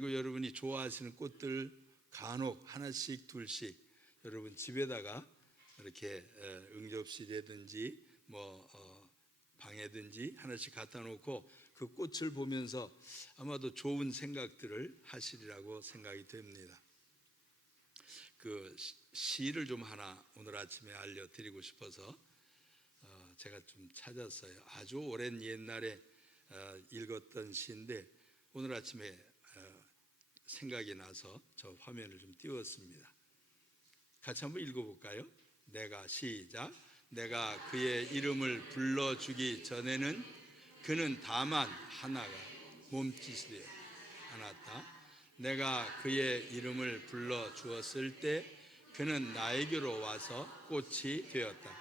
그리고 여러분이 좋아하시는 꽃들 간혹 하나씩 둘씩 여러분 집에다가 이렇게 응접실이라든지 방에든지 하나씩 갖다 놓고 그 꽃을 보면서 아마도 좋은 생각들을 하시리라고 생각이 됩니다. 그 시를 좀 하나 오늘 아침에 알려드리고 싶어서 제가 좀 찾았어요. 아주 오랜 옛날에 읽었던 시인데 오늘 아침에 생각이 나서 저 화면을 좀 띄웠습니다. 같이 한번 읽어볼까요? 시작. 내가 그의 이름을 불러주기 전에는 그는 다만 하나가 몸짓이 않았다. 내가 그의 이름을 불러주었을 때 그는 나에게로 와서 꽃이 되었다.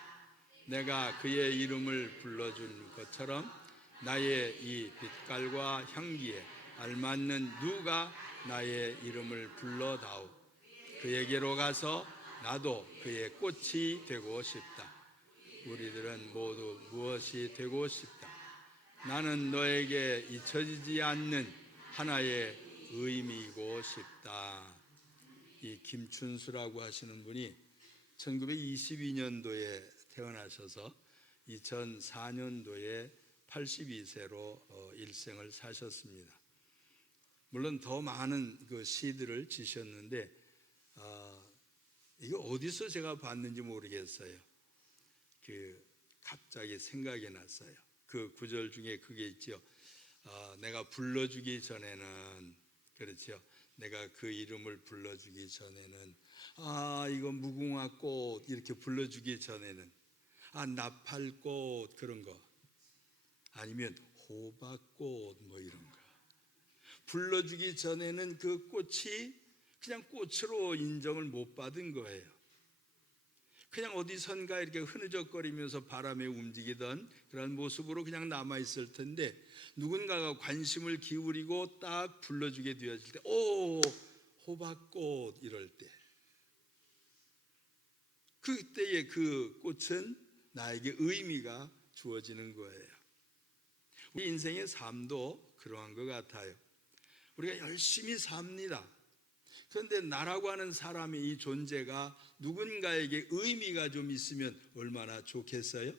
내가 그의 이름을 불러준 것처럼 나의 이 빛깔과 향기에 알맞는 누가 나의 이름을 불러다오. 그에게로 가서 나도 그의 꽃이 되고 싶다. 우리들은 모두 무엇이 되고 싶다. 나는 너에게 잊혀지지 않는 하나의 의미이고 싶다. 이 김춘수라고 하시는 분이 1922년도에 태어나셔서 2004년도에 82세로 일생을 사셨습니다. 물론 더 많은 그 시들을 지셨는데 이거 어디서 제가 봤는지 모르겠어요. 갑자기 생각이 났어요. 그 구절 중에 그게 있죠. 내가 불러주기 전에는, 그렇죠. 내가 그 이름을 불러주기 전에는 이거 무궁화꽃 이렇게 불러주기 전에는 나팔꽃 그런 거 아니면 호박꽃 이런 거 불러주기 전에는 그 꽃이 그냥 꽃으로 인정을 못 받은 거예요. 그냥 어디선가 이렇게 흐느적거리면서 바람에 움직이던 그런 모습으로 그냥 남아있을 텐데 누군가가 관심을 기울이고 딱 불러주게 되었을 때 호박꽃 이럴 때 그때의 그 꽃은 나에게 의미가 주어지는 거예요. 우리 인생의 삶도 그러한 것 같아요. 우리가 열심히 삽니다. 그런데 나라고 하는 사람의 이 존재가 누군가에게 의미가 좀 있으면 얼마나 좋겠어요?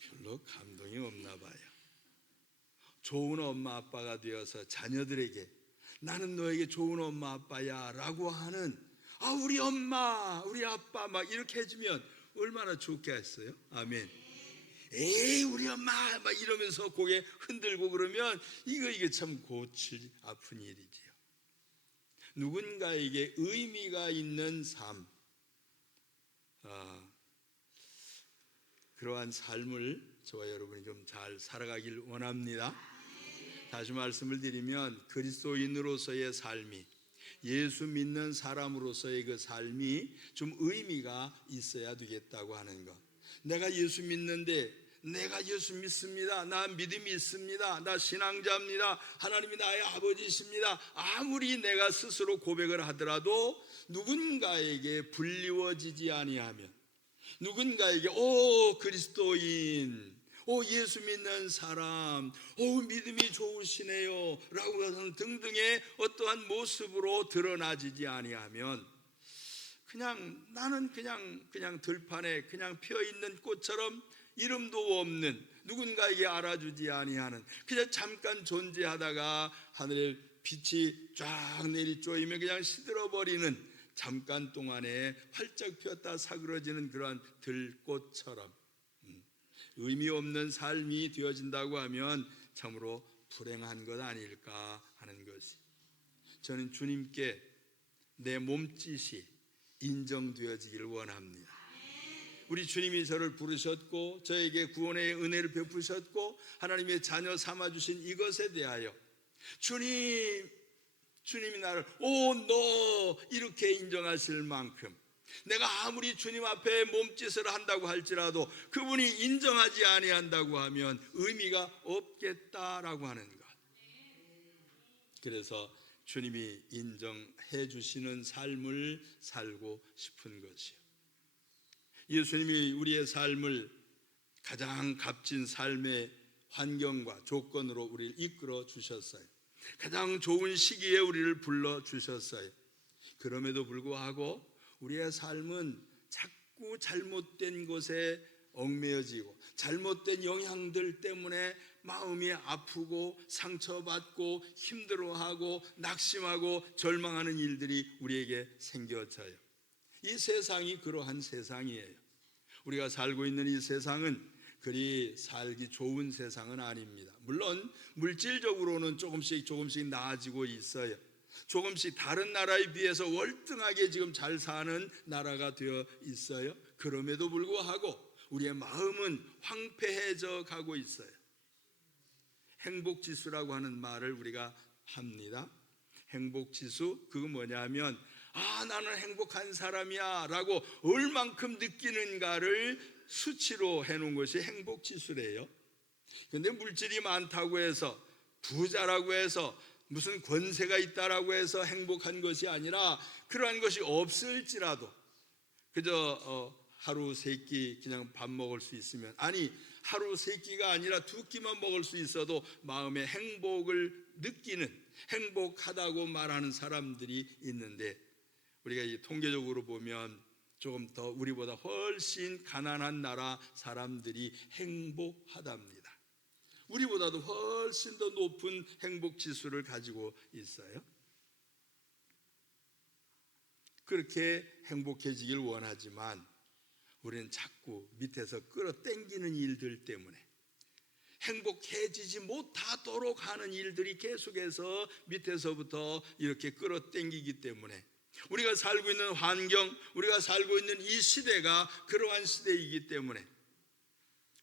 별로 감동이 없나 봐요. 좋은 엄마 아빠가 되어서 자녀들에게 나는 너에게 좋은 엄마 아빠야 라고 하는 우리 엄마 우리 아빠 막 이렇게 해주면 얼마나 좋겠어요? 아멘. 에이 우리 엄마 막 이러면서 고개 흔들고 그러면 이게 참 고칠 아픈 일이지요. 누군가에게 의미가 있는 삶, 그러한 삶을 저와 여러분이 좀 잘 살아가길 원합니다. 다시 말씀을 드리면 그리스도인으로서의 삶이, 예수 믿는 사람으로서의 그 삶이 좀 의미가 있어야 되겠다고 하는 것. 내가 예수 믿는데 내가 예수 믿습니다. 나 믿음이 있습니다. 나 신앙자입니다. 하나님이 나의 아버지십니다. 아무리 내가 스스로 고백을 하더라도 누군가에게 불리워지지 아니하면 누군가에게 그리스도인 예수 믿는 사람 믿음이 좋으시네요 라고 하는 등등의 어떠한 모습으로 드러나지지 아니하면 나는 그냥 들판에 그냥 피어있는 꽃처럼 이름도 없는 누군가에게 알아주지 아니하는 그냥 잠깐 존재하다가 하늘에 빛이 쫙 내리쪼이면 그냥 시들어버리는 잠깐 동안에 활짝 피었다 사그러지는 그러한 들꽃처럼 의미 없는 삶이 되어진다고 하면 참으로 불행한 것 아닐까 하는 것이, 저는 주님께 내 몸짓이 인정되어지기를 원합니다. 우리 주님이 저를 부르셨고 저에게 구원의 은혜를 베푸셨고 하나님의 자녀 삼아주신 이것에 대하여 주님이 나를 너 이렇게 인정하실 만큼 내가 아무리 주님 앞에 몸짓을 한다고 할지라도 그분이 인정하지 아니한다고 하면 의미가 없겠다라고 하는 것. 그래서 주님이 인정해 주시는 삶을 살고 싶은 것이요. 예수님이 우리의 삶을 가장 값진 삶의 환경과 조건으로 우리를 이끌어 주셨어요. 가장 좋은 시기에 우리를 불러 주셨어요. 그럼에도 불구하고 우리의 삶은 자꾸 잘못된 것에 얽매여지고 잘못된 영향들 때문에 마음이 아프고 상처받고 힘들어하고 낙심하고 절망하는 일들이 우리에게 생겨져요. 이 세상이 그러한 세상이에요. 우리가 살고 있는 이 세상은 그리 살기 좋은 세상은 아닙니다. 물론 물질적으로는 조금씩 나아지고 있어요. 조금씩 다른 나라에 비해서 월등하게 지금 잘 사는 나라가 되어 있어요. 그럼에도 불구하고 우리의 마음은 황폐해져 가고 있어요. 행복지수라고 하는 말을 우리가 합니다. 행복지수, 그거 뭐냐면 나는 행복한 사람이야 라고 얼만큼 느끼는가를 수치로 해놓은 것이 행복지수래요. 그런데 물질이 많다고 해서, 부자라고 해서, 무슨 권세가 있다라고 해서 행복한 것이 아니라, 그러한 것이 없을지라도 그저 하루 세 끼 그냥 밥 먹을 수 있으면, 아니 하루 세 끼가 아니라 두 끼만 먹을 수 있어도 마음의 행복을 느끼는, 행복하다고 말하는 사람들이 있는데, 우리가 이 통계적으로 보면 조금 더 우리보다 훨씬 가난한 나라 사람들이 행복하답니다. 우리보다도 훨씬 더 높은 행복 지수를 가지고 있어요. 그렇게 행복해지길 원하지만 우리는 자꾸 밑에서 끌어당기는 일들 때문에 행복해지지 못하도록 하는 일들이 계속해서 밑에서부터 이렇게 끌어당기기 때문에, 우리가 살고 있는 환경, 우리가 살고 있는 이 시대가 그러한 시대이기 때문에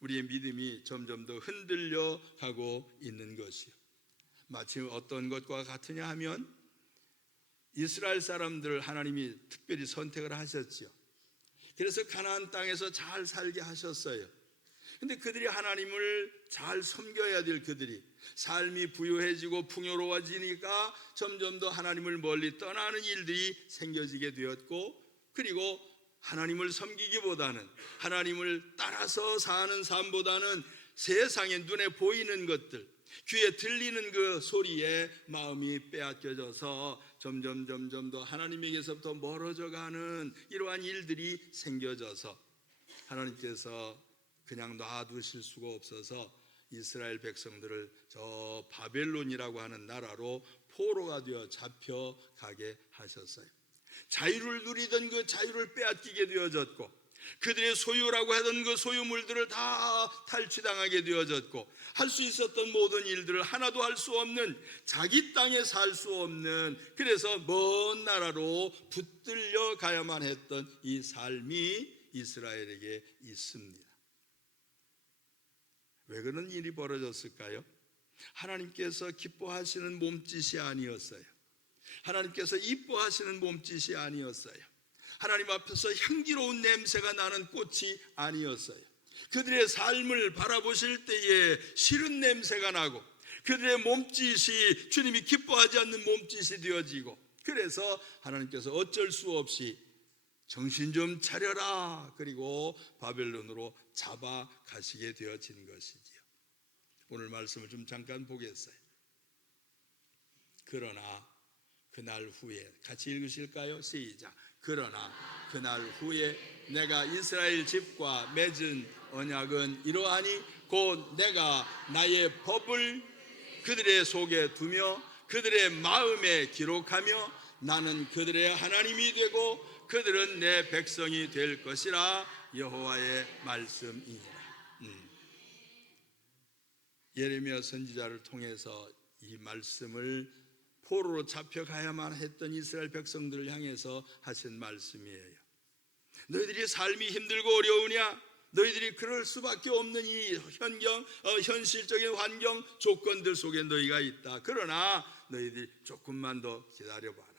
우리의 믿음이 점점 더 흔들려 가고 있는 것이요. 마치 어떤 것과 같으냐 하면, 이스라엘 사람들을 하나님이 특별히 선택을 하셨지요. 그래서 가나안 땅에서 잘 살게 하셨어요. 근데 그들이 하나님을 잘 섬겨야 될 그들이 삶이 부유해지고 풍요로워지니까 점점 더 하나님을 멀리 떠나는 일들이 생겨지게 되었고, 그리고 하나님을 섬기기보다는, 하나님을 따라서 사는 삶보다는 세상에 눈에 보이는 것들, 귀에 들리는 그 소리에 마음이 빼앗겨져서 점점 더 하나님에게서부터 멀어져 가는 이러한 일들이 생겨져서 하나님께서 그냥 놔두실 수가 없어서 이스라엘 백성들을 저 바벨론이라고 하는 나라로 포로가 되어 잡혀가게 하셨어요. 자유를 누리던 그 자유를 빼앗기게 되어졌고, 그들의 소유라고 하던 그 소유물들을 다 탈취당하게 되어졌고, 할 수 있었던 모든 일들을 하나도 할 수 없는, 자기 땅에 살 수 없는, 그래서 먼 나라로 붙들려 가야만 했던 이 삶이 이스라엘에게 있습니다. 왜 그런 일이 벌어졌을까요? 하나님께서 기뻐하시는 몸짓이 아니었어요. 하나님께서 이뻐하시는 몸짓이 아니었어요. 하나님 앞에서 향기로운 냄새가 나는 꽃이 아니었어요. 그들의 삶을 바라보실 때에 싫은 냄새가 나고, 그들의 몸짓이 주님이 기뻐하지 않는 몸짓이 되어지고, 그래서 하나님께서 어쩔 수 없이 정신 좀 차려라, 그리고 바벨론으로 잡아가시게 되어진 것이지요. 오늘 말씀을 좀 잠깐 보겠어요. 그러나 그날 후에, 같이 읽으실까요? 시작. 그러나 그날 후에 내가 이스라엘 집과 맺은 언약은 이러하니 곧 내가 나의 법을 그들의 속에 두며 그들의 마음에 기록하며 나는 그들의 하나님이 되고 그들은 내 백성이 될 것이라. 여호와의 말씀이니라. 예레미야 선지자를 통해서 이 말씀을 포로로 잡혀가야만 했던 이스라엘 백성들을 향해서 하신 말씀이에요. 너희들이 삶이 힘들고 어려우냐? 너희들이 그럴 수밖에 없는 이 현실적인 환경, 조건들 속에 너희가 있다. 그러나 너희들이 조금만 더 기다려봐라.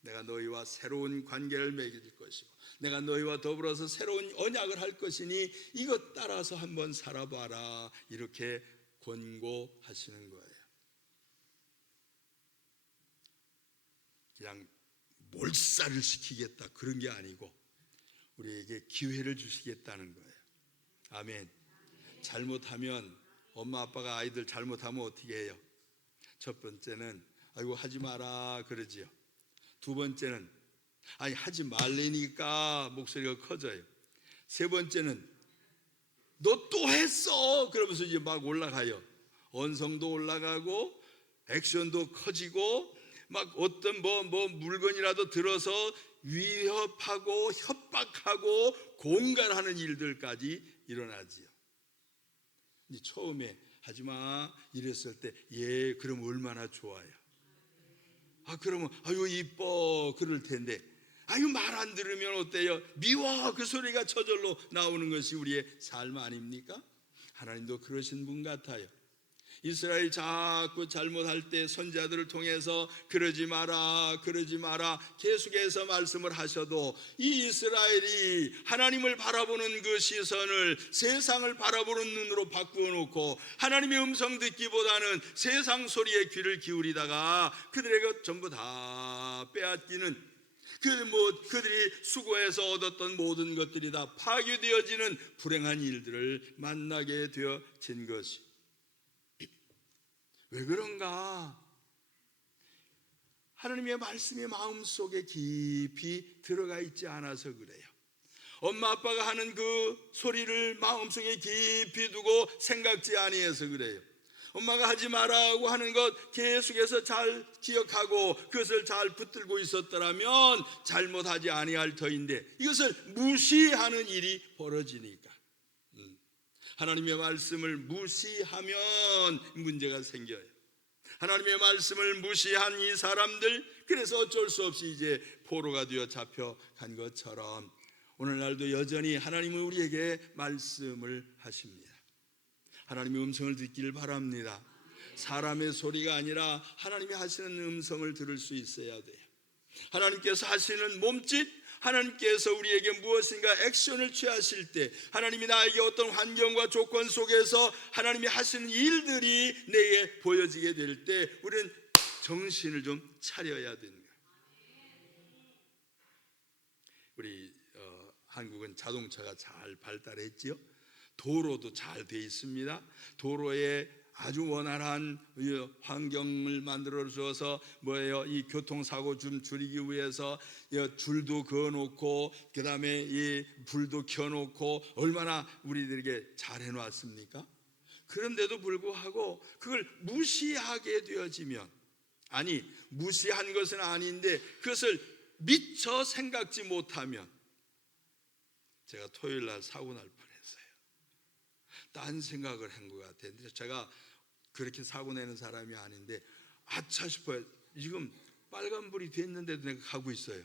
내가 너희와 새로운 관계를 맺을 것이고 내가 너희와 더불어서 새로운 언약을 할 것이니 이것 따라서 한번 살아봐라. 이렇게 권고하시는 거예요. 그냥 몰살을 시키겠다 그런 게 아니고 우리에게 기회를 주시겠다는 거예요. 아멘. 잘못하면 엄마 아빠가 아이들 잘못하면 어떻게 해요? 첫 번째는 아이고 하지 마라 그러지요. 두 번째는 아니 하지 말라니까 목소리가 커져요. 세 번째는 너 또 했어 그러면서 이제 막 올라가요. 언성도 올라가고 액션도 커지고 막 어떤 뭐 물건이라도 들어서 위협하고 협박하고 공갈하는 일들까지 일어나지요. 이제 처음에 하지마 이랬을 때 예 그럼 얼마나 좋아요. 그러면 아유 이뻐 그럴 텐데 아유 말 안 들으면 어때요? 미워 그 소리가 저절로 나오는 것이 우리의 삶 아닙니까? 하나님도 그러신 분 같아요. 이스라엘 자꾸 잘못할 때 선지자들을 통해서 그러지 마라 그러지 마라 계속해서 말씀을 하셔도 이 이스라엘이 하나님을 바라보는 그 시선을 세상을 바라보는 눈으로 바꾸어 놓고 하나님의 음성 듣기보다는 세상 소리에 귀를 기울이다가 그들에게 전부 다 빼앗기는 그들이 수고해서 얻었던 모든 것들이 다 파괴되어지는 불행한 일들을 만나게 되어진 것이 왜 그런가? 하나님의 말씀이 마음속에 깊이 들어가 있지 않아서 그래요. 엄마 아빠가 하는 그 소리를 마음속에 깊이 두고 생각지 아니해서 그래요. 엄마가 하지 마라고 하는 것 계속해서 잘 기억하고 그것을 잘 붙들고 있었더라면 잘못하지 아니할 터인데 이것을 무시하는 일이 벌어지니까 하나님의 말씀을 무시하면 문제가 생겨요. 하나님의 말씀을 무시한 이 사람들 그래서 어쩔 수 없이 이제 포로가 되어 잡혀간 것처럼 오늘날도 여전히 하나님은 우리에게 말씀을 하십니다. 하나님의 음성을 듣기를 바랍니다. 사람의 소리가 아니라 하나님이 하시는 음성을 들을 수 있어야 돼요. 하나님께서 하시는 몸짓 하나님께서 우리에게 무엇인가 액션을 취하실 때 하나님이 나에게 어떤 환경과 조건 속에서 하나님이 하시는 일들이 내게 보여지게 될 때 우리는 정신을 좀 차려야 되는 거예요. 우리 한국은 자동차가 잘 발달했지요. 도로도 잘 돼 있습니다. 도로에 아주 원활한 환경을 만들어 주어서 이 교통사고 좀 줄이기 위해서 줄도 그어놓고 그다음에 이 불도 켜놓고 얼마나 우리들에게 잘 해놨습니까? 그런데도 불구하고 그걸 무시하게 되어지면 아니 무시한 것은 아닌데 그것을 미처 생각지 못하면 제가 토요일 날 사고 날 뻔했어요. 딴 생각을 한 것 같아요. 제가 그렇게 사고 내는 사람이 아닌데 아차 싶어요. 지금 빨간불이 됐는데도 내가 가고 있어요.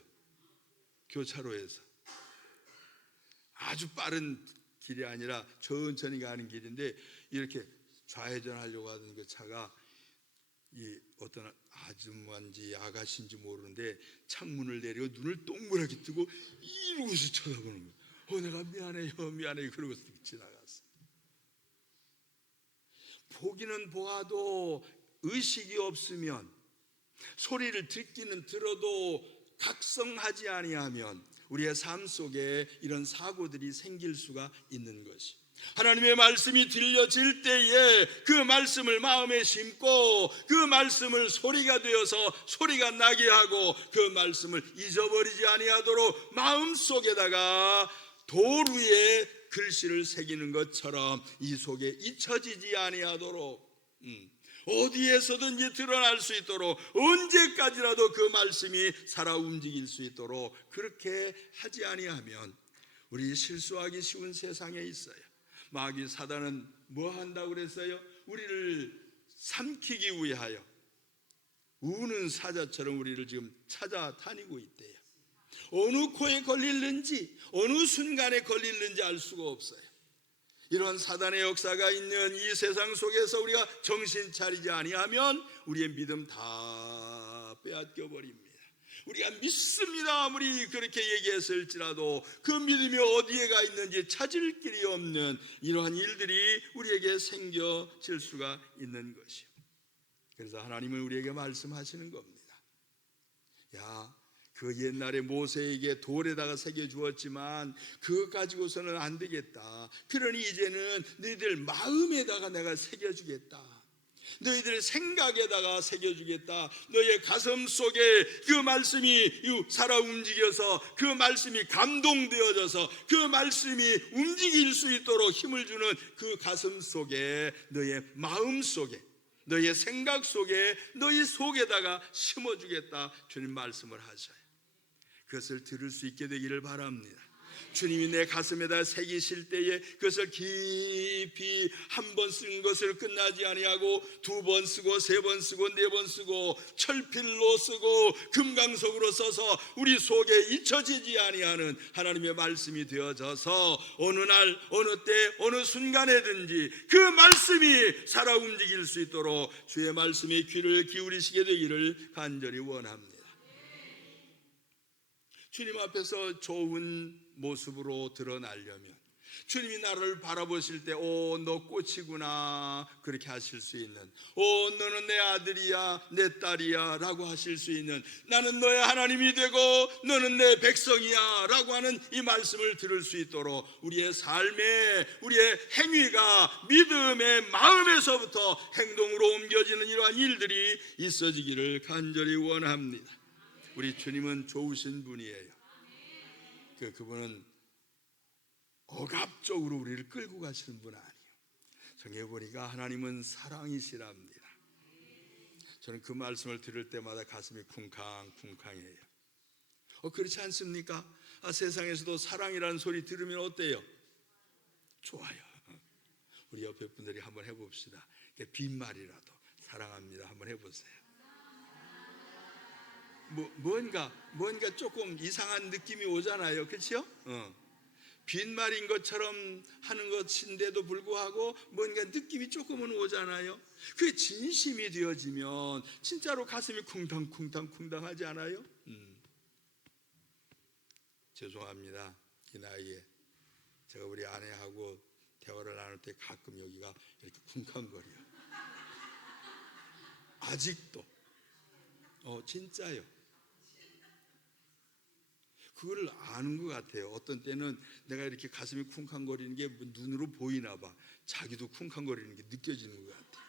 교차로에서 아주 빠른 길이 아니라 천천히 가는 길인데 이렇게 좌회전하려고 하던 그 차가 이 어떤 아줌마인지 아가씨인지 모르는데 창문을 내리고 눈을 동그랗게 뜨고 이러고서 쳐다보는 거예요. 내가 미안해요 그러고서 지나갔어. 보기는 보아도 의식이 없으면 소리를 듣기는 들어도 각성하지 아니하면 우리의 삶 속에 이런 사고들이 생길 수가 있는 것이 하나님의 말씀이 들려질 때에 그 말씀을 마음에 심고 그 말씀을 소리가 되어서 소리가 나게 하고 그 말씀을 잊어버리지 아니하도록 마음속에다가 돌 위에 글씨를 새기는 것처럼 이 속에 잊혀지지 아니하도록 어디에서든지 드러날 수 있도록 언제까지라도 그 말씀이 살아 움직일 수 있도록 그렇게 하지 아니하면 우리 실수하기 쉬운 세상에 있어요. 마귀 사단은 뭐 한다고 그랬어요? 우리를 삼키기 위하여 우는 사자처럼 우리를 지금 찾아다니고 있대요. 어느 코에 걸릴는지 어느 순간에 걸릴는지 알 수가 없어요. 이런 사단의 역사가 있는 이 세상 속에서 우리가 정신 차리지 아니하면 우리의 믿음 다 빼앗겨 버립니다. 우리가 믿습니다 아무리 그렇게 얘기했을지라도 그 믿음이 어디에 가 있는지 찾을 길이 없는 이러한 일들이 우리에게 생겨질 수가 있는 것이요. 그래서 하나님은 우리에게 말씀하시는 겁니다. 야, 그 옛날에 모세에게 돌에다가 새겨 주었지만 그것 가지고서는 안 되겠다. 그러니 이제는 너희들 마음에다가 내가 새겨 주겠다. 너희들 생각에다가 새겨주겠다. 너의 가슴 속에 그 말씀이 살아 움직여서 그 말씀이 감동되어져서 그 말씀이 움직일 수 있도록 힘을 주는 그 가슴 속에, 너의 마음 속에, 너의 생각 속에, 너희 속에다가 심어주겠다. 주님 말씀을 하셔요. 그것을 들을 수 있게 되기를 바랍니다. 주님이 내 가슴에다 새기실 때에 그것을 깊이 한 번 쓴 것을 끝나지 아니하고 두 번 쓰고 세 번 쓰고 네 번 쓰고 철필로 쓰고 금강석으로 써서 우리 속에 잊혀지지 아니하는 하나님의 말씀이 되어져서 어느 날 어느 때 어느 순간에든지 그 말씀이 살아 움직일 수 있도록 주의 말씀에 귀를 기울이시게 되기를 간절히 원합니다. 주님 앞에서 좋은 모습으로 드러나려면, 주님이 나를 바라보실 때 너 꽃이구나 그렇게 하실 수 있는, 너는 내 아들이야 내 딸이야 라고 하실 수 있는, 나는 너의 하나님이 되고 너는 내 백성이야 라고 하는 이 말씀을 들을 수 있도록 우리의 삶에, 우리의 행위가 믿음의 마음에서부터 행동으로 옮겨지는 이러한 일들이 있어지기를 간절히 원합니다. 우리 주님은 좋으신 분이에요. 그분은 억압적으로 우리를 끌고 가시는 분 아니에요. 성경에 보니까 하나님은 사랑이시랍니다. 저는 그 말씀을 들을 때마다 가슴이 쿵쾅쿵쾅해요. 그렇지 않습니까? 세상에서도 사랑이라는 소리 들으면 어때요? 좋아요. 우리 옆에 분들이 한번 해봅시다. 빈말이라도 사랑합니다 한번 해보세요. 뭔가 조금 이상한 느낌이 오잖아요. 그렇죠? 빈말인 것처럼 하는 것인데도 불구하고 뭔가 느낌이 조금은 오잖아요. 그게 진심이 되어지면 진짜로 가슴이 쿵탕쿵탕 하지 않아요? 죄송합니다. 이 나이에 제가 우리 아내하고 대화를 나눌 때 가끔 여기가 이렇게 쿵쾅거려요. 아직도. 진짜요. 그거를 아는 것 같아요. 어떤 때는 내가 이렇게 가슴이 쿵쾅거리는 게 눈으로 보이나 봐. 자기도 쿵쾅거리는 게 느껴지는 것 같아요.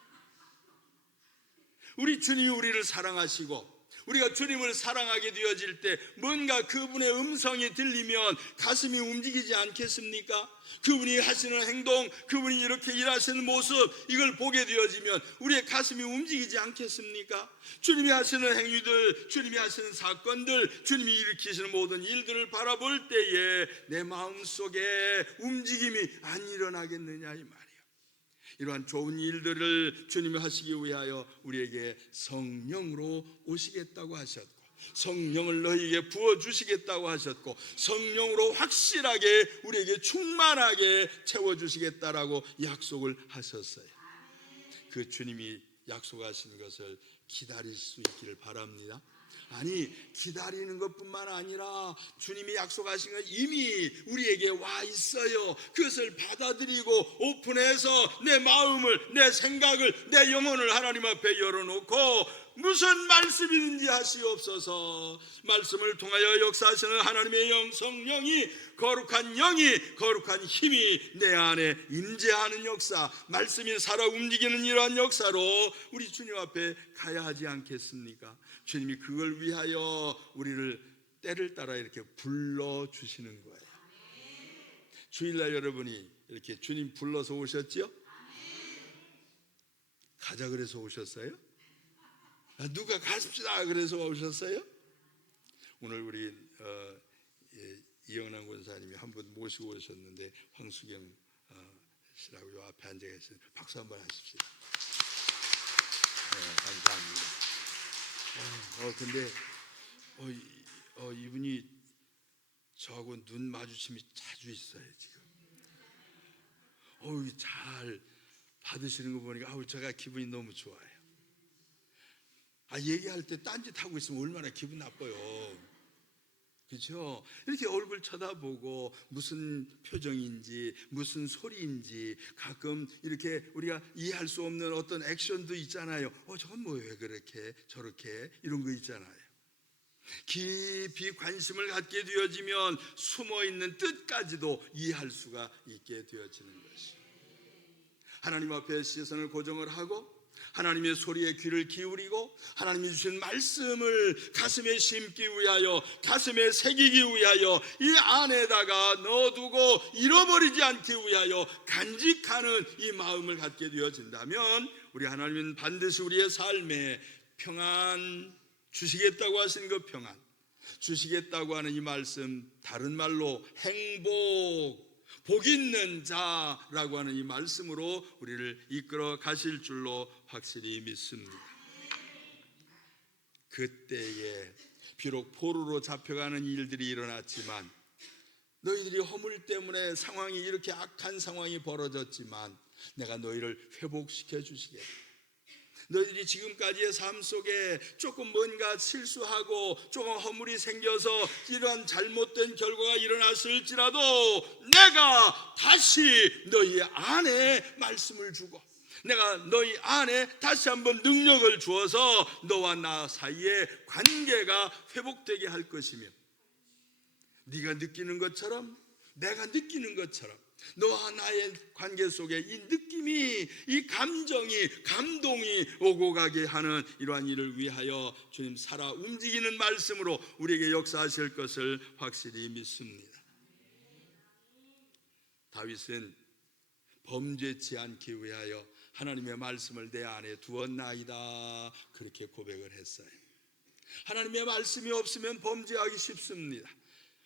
우리 주님이 우리를 사랑하시고 우리가 주님을 사랑하게 되어질 때 뭔가 그분의 음성이 들리면 가슴이 움직이지 않겠습니까? 그분이 하시는 행동, 그분이 이렇게 일하시는 모습, 이걸 보게 되어지면 우리의 가슴이 움직이지 않겠습니까? 주님이 하시는 행위들, 주님이 하시는 사건들, 주님이 일으키시는 모든 일들을 바라볼 때에 내 마음속에 움직임이 안 일어나겠느냐 이 말이에요. 이러한 좋은 일들을 주님이 하시기 위하여 우리에게 성령으로 오시겠다고 하셨고, 성령을 너희에게 부어주시겠다고 하셨고, 성령으로 확실하게 우리에게 충만하게 채워주시겠다라고 약속을 하셨어요. 그 주님이 약속하신 것을 기다릴 수 있기를 바랍니다. 아니, 기다리는 것뿐만 아니라 주님이 약속하신 건 이미 우리에게 와 있어요. 그것을 받아들이고 오픈해서 내 마음을, 내 생각을, 내 영혼을 하나님 앞에 열어놓고 무슨 말씀이든지 하시옵소서. 말씀을 통하여 역사하시는 하나님의 영, 성령이, 거룩한 영이, 거룩한 힘이 내 안에 임재하는 역사, 말씀이 살아 움직이는 이러한 역사로 우리 주님 앞에 가야 하지 않겠습니까? 주님이 그걸 위하여 우리를 때를 따라 이렇게 불러주시는 거예요. 주일날 여러분이 이렇게 주님 불러서 오셨죠? 가자 그래서 오셨어요? 누가 가십시다 그래서 오셨어요? 오늘 우리 이영란 권사님이 한 분 모시고 오셨는데, 황수겸 씨라고 요 앞에 앉아 계신, 박수 한번 하십시오. 네, 감사합니다. 근데 이분이 저하고 눈 마주침이 자주 있어요 지금. 잘 받으시는 거 보니까 제가 기분이 너무 좋아요. 얘기할 때 딴짓하고 있으면 얼마나 기분 나빠요. 그렇죠? 이렇게 얼굴 쳐다보고 무슨 표정인지 무슨 소리인지 가끔 이렇게 우리가 이해할 수 없는 어떤 액션도 있잖아요. 저건 뭐 왜 그렇게 저렇게 이런 거 있잖아요. 깊이 관심을 갖게 되어지면 숨어있는 뜻까지도 이해할 수가 있게 되어지는 것이에요. 하나님 앞에 시선을 고정을 하고 하나님의 소리에 귀를 기울이고 하나님이 주신 말씀을 가슴에 심기 위하여, 가슴에 새기기 위하여, 이 안에다가 넣어두고 잃어버리지 않기 위하여 간직하는 이 마음을 갖게 되어진다면 우리 하나님은 반드시 우리의 삶에 평안 주시겠다고 하신 그 평안, 주시겠다고 하는 이 말씀, 다른 말로 행복, 복 있는 자라고 하는 이 말씀으로 우리를 이끌어 가실 줄로 확실히 믿습니다. 그때에 비록 포로로 잡혀가는 일들이 일어났지만, 너희들이 허물 때문에 상황이 이렇게 악한 상황이 벌어졌지만 내가 너희를 회복시켜 주시겠다. 너희들이 지금까지의 삶 속에 조금 뭔가 실수하고 조금 허물이 생겨서 이런 잘못된 결과가 일어났을지라도 내가 다시 너희 안에 말씀을 주고 내가 너희 안에 다시 한번 능력을 주어서 너와 나 사이의 관계가 회복되게 할 것이며, 네가 느끼는 것처럼 내가 느끼는 것처럼 너와 나의 관계 속에 이 느낌이, 이 감정이, 감동이 오고 가게 하는 이러한 일을 위하여 주님 살아 움직이는 말씀으로 우리에게 역사하실 것을 확실히 믿습니다. 다윗은 범죄치 않기 위하여 하나님의 말씀을 내 안에 두었나이다, 그렇게 고백을 했어요. 하나님의 말씀이 없으면 범죄하기 쉽습니다.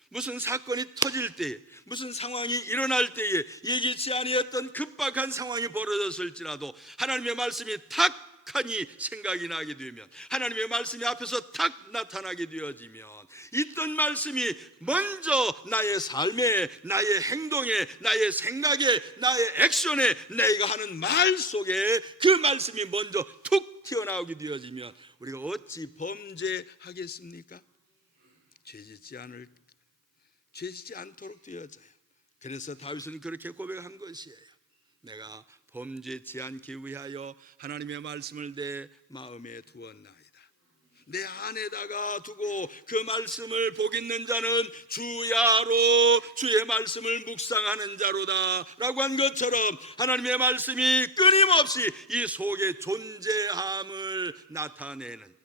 무슨 사건이 터질 때에, 무슨 상황이 일어날 때에, 예기치 아니했던 급박한 상황이 벌어졌을지라도 하나님의 말씀이 탁하니 생각이 나게 되면, 하나님의 말씀이 앞에서 탁 나타나게 되어지면 있던 말씀이 먼저 나의 삶에, 나의 행동에, 나의 생각에, 나의 액션에, 내가 하는 말 속에 그 말씀이 먼저 툭 튀어나오게 되어지면 우리가 어찌 범죄하겠습니까? 죄짓지 않도록 되어져요. 그래서 다윗은 그렇게 고백한 것이에요. 내가 범죄치 않기 위하여 하나님의 말씀을 내 마음에 두었나이다. 내 안에다가 두고 그 말씀을 복 있는 자는 주야로 주의 말씀을 묵상하는 자로다 라고 한 것처럼 하나님의 말씀이 끊임없이 이 속에 존재함을 나타내는,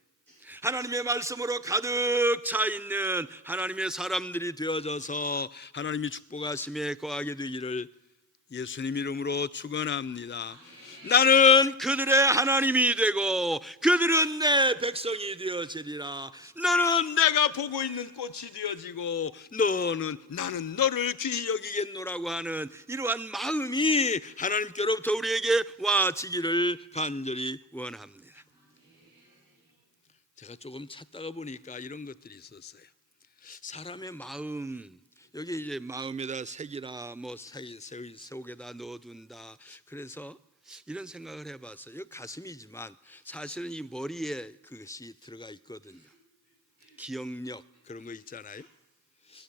하나님의 말씀으로 가득 차 있는 하나님의 사람들이 되어져서 하나님이 축복하심에 거하게 되기를 예수님 이름으로 축원합니다. 나는 그들의 하나님이 되고 그들은 내 백성이 되어지리라. 너는 내가 보고 있는 꽃이 되어지고 나는 너를 귀히 여기겠노라고 하는 이러한 마음이 하나님께로부터 우리에게 와지기를 간절히 원합니다. 제가 조금 찾다가 보니까 이런 것들이 있었어요. 사람의 마음, 여기 이제 마음에다 새기라, 뭐 속에다 넣어둔다. 그래서 이런 생각을 해봤어요. 이거 가슴이지만 사실은 이 머리에 그것이 들어가 있거든요. 기억력, 그런 거 있잖아요.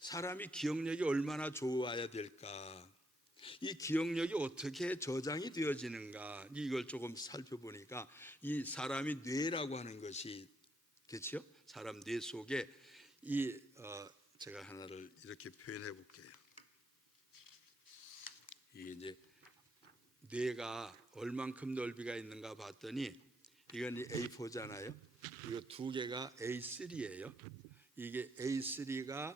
사람이 기억력이 얼마나 좋아야 될까? 이 기억력이 어떻게 저장이 되어지는가? 이걸 조금 살펴보니까 이 사람이 뇌라고 하는 것이, 그렇죠? 사람 뇌 속에 제가 하나를 이렇게 표현해 볼게요. 이게 이제 뇌가 얼만큼 넓이가 있는가 봤더니 이건 A4잖아요. 이거 두 개가 A3예요. 이게 A3가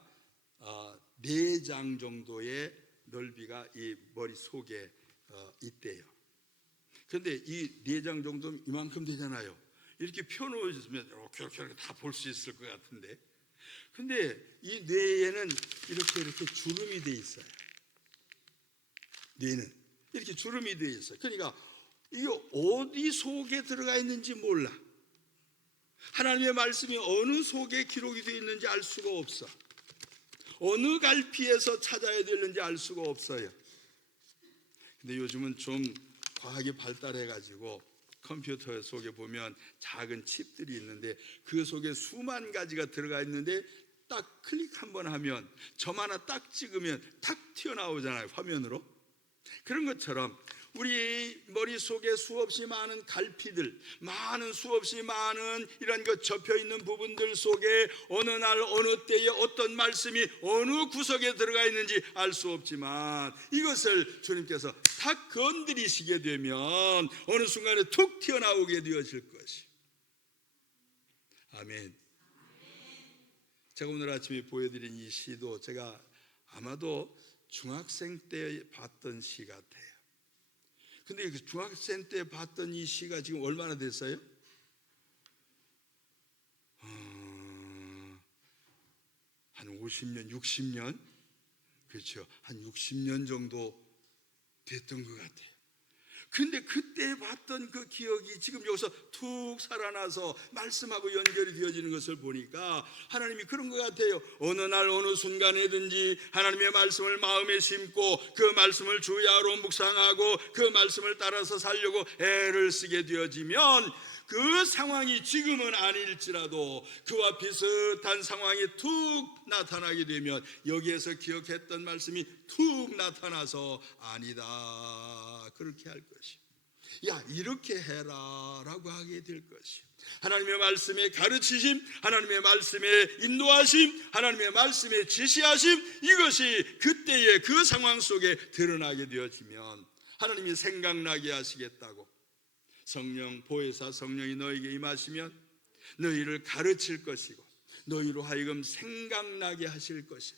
4장 정도의 넓이가 이 머리 속에 있대요. 그런데 이 4장 정도면 이만큼 되잖아요. 이렇게 펴놓으시면 이렇게 다 볼 수 있을 것 같은데, 근데 이 뇌에는 이렇게 주름이 돼 있어요. 뇌는 이렇게 주름이 돼 있어요. 그러니까 이게 어디 속에 들어가 있는지 몰라. 하나님의 말씀이 어느 속에 기록이 되어 있는지 알 수가 없어. 어느 갈피에서 찾아야 되는지 알 수가 없어요. 근데 요즘은 좀 과학이 발달해가지고 컴퓨터 속에 보면 작은 칩들이 있는데 그 속에 수만 가지가 들어가 있는데 딱 클릭 한번 하면 점 하나 딱 찍으면 탁 튀어나오잖아요, 화면으로. 그런 것처럼 우리 머릿속에 수없이 많은 갈피들, 수없이 많은 이런 것 접혀있는 부분들 속에 어느 날 어느 때에 어떤 말씀이 어느 구석에 들어가 있는지 알 수 없지만 이것을 주님께서 탁 건드리시게 되면 어느 순간에 툭 튀어나오게 되어질 것이. 아멘. 제가 오늘 아침에 보여드린 이 시도 제가 아마도 중학생 때 봤던 시 같아요. 근데 그 중학생 때 봤던 이 시가 지금 얼마나 됐어요? 한 50년, 60년? 그렇죠. 한 60년 정도 됐던 것 같아요. 근데 그때 봤던 그 기억이 지금 여기서 툭 살아나서 말씀하고 연결이 되어지는 것을 보니까 하나님이 그런 것 같아요. 어느 날 어느 순간에든지 하나님의 말씀을 마음에 심고 그 말씀을 주야로 묵상하고 그 말씀을 따라서 살려고 애를 쓰게 되어지면 그 상황이 지금은 아닐지라도 그와 비슷한 상황이 툭 나타나게 되면 여기에서 기억했던 말씀이 툭 나타나서 아니다 그렇게 할 것이. 야, 이렇게 해라 라고 하게 될 것이. 하나님의 말씀의 가르치심, 하나님의 말씀의 인도하심, 하나님의 말씀의 지시하심, 이것이 그때의 그 상황 속에 드러나게 되어지면 하나님이 생각나게 하시겠다고. 성령, 보혜사 성령이 너에게 임하시면 너희를 가르칠 것이고 너희로 하여금 생각나게 하실 것이라.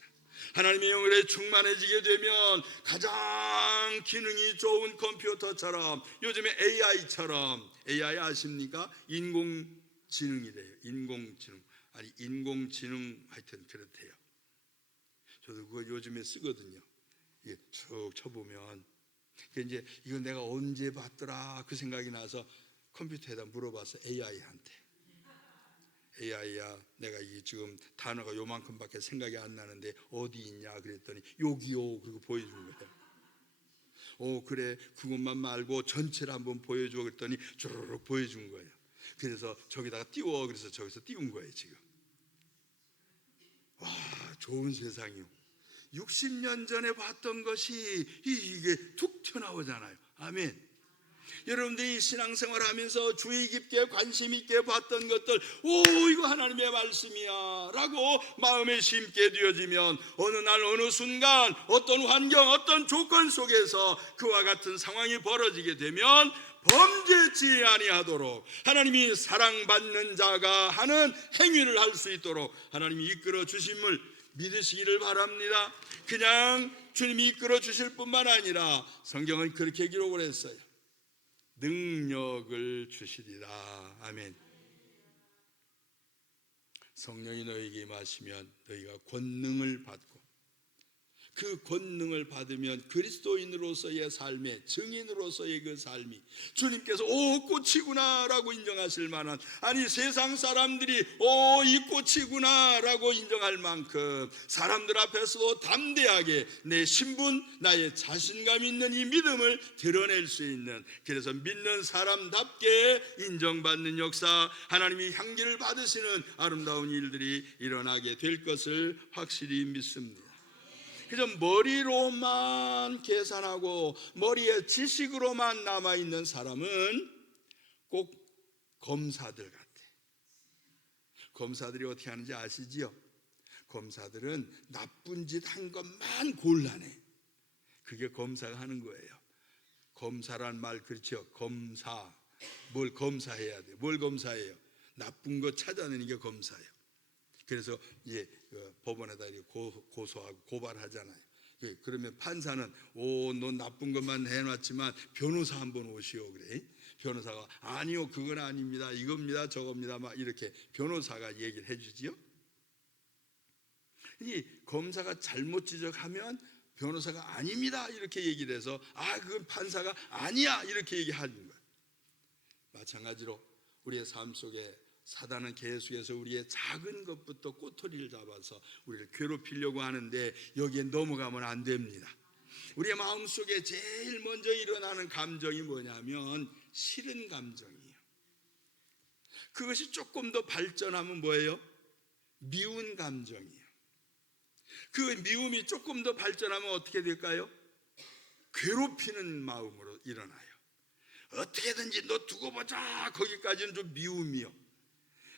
하나님의 영으로 충만해지게 되면 가장 기능이 좋은 컴퓨터처럼, 요즘에 AI처럼, AI 아십니까? 인공지능이래요. 인공지능 하여튼 그렇대요. 저도 그거 요즘에 쓰거든요. 이게 쭉 쳐보면 이제 이거 내가 언제 봤더라 그 생각이 나서 컴퓨터에다 물어봤어. AI한테. AI야, 내가 이 지금 단어가 요만큼밖에 생각이 안 나는데 어디 있냐 그랬더니 여기요. 그리고 보여준 거예요. 그래, 그것만 말고 전체를 한번 보여줘 그랬더니 쭈르륵 보여준 거예요. 그래서 저기다가 띄워 그래서 저기서 띄운 거예요 지금. 와, 좋은 세상이요. 60년 전에 봤던 것이 이게 툭 튀어나오잖아요. 아멘. 여러분들이 신앙생활 하면서 주의 깊게 관심 있게 봤던 것들, 이거 하나님의 말씀이야 라고 마음에 심게 되어지면 어느 날 어느 순간 어떤 환경 어떤 조건 속에서 그와 같은 상황이 벌어지게 되면 범죄치 아니하도록 하나님이 사랑받는 자가 하는 행위를 할 수 있도록 하나님이 이끌어 주심을 믿으시기를 바랍니다. 그냥 주님이 이끌어 주실 뿐만 아니라 성경은 그렇게 기록을 했어요. 능력을 주시리라. 아멘. 성령이 너에게 임하시면 너희가 권능을 받고 그 권능을 받으면 그리스도인으로서의 삶의 증인으로서의 그 삶이 주님께서 꽃이구나 라고 인정하실 만한, 아니 세상 사람들이 이 꽃이구나 라고 인정할 만큼 사람들 앞에서도 담대하게 내 신분, 나의 자신감 있는 이 믿음을 드러낼 수 있는, 그래서 믿는 사람답게 인정받는 역사, 하나님이 향기를 받으시는 아름다운 일들이 일어나게 될 것을 확실히 믿습니다. 그저 머리로만 계산하고 머리에 지식으로만 남아있는 사람은 꼭 검사들 같아. 검사들이 어떻게 하는지 아시지요? 검사들은 나쁜 짓 한 것만 골라내. 그게 검사가 하는 거예요. 검사란 말 그렇죠? 검사. 뭘 검사해야 돼? 뭘 검사해요? 나쁜 거 찾아내는 게 검사예요. 그래서 이제 법원에다 고소하고 고발하잖아요. 그러면 판사는 넌 나쁜 것만 해놨지만 변호사 한번 오시오 그래. 변호사가 아니요 그건 아닙니다 이겁니다 저겁니다 막 이렇게 변호사가 얘기를 해주지요. 이 검사가 잘못 지적하면 변호사가 아닙니다 이렇게 얘기를 해서 그건 판사가 아니야 이렇게 얘기하는 거예요. 마찬가지로 우리의 삶 속에 사단은 계속해서 우리의 작은 것부터 꼬투리를 잡아서 우리를 괴롭히려고 하는데 여기에 넘어가면 안 됩니다. 우리의 마음속에 제일 먼저 일어나는 감정이 뭐냐면 싫은 감정이에요. 그것이 조금 더 발전하면 뭐예요? 미운 감정이에요. 그 미움이 조금 더 발전하면 어떻게 될까요? 괴롭히는 마음으로 일어나요. 어떻게든지 너 두고 보자. 거기까지는 좀 미움이요.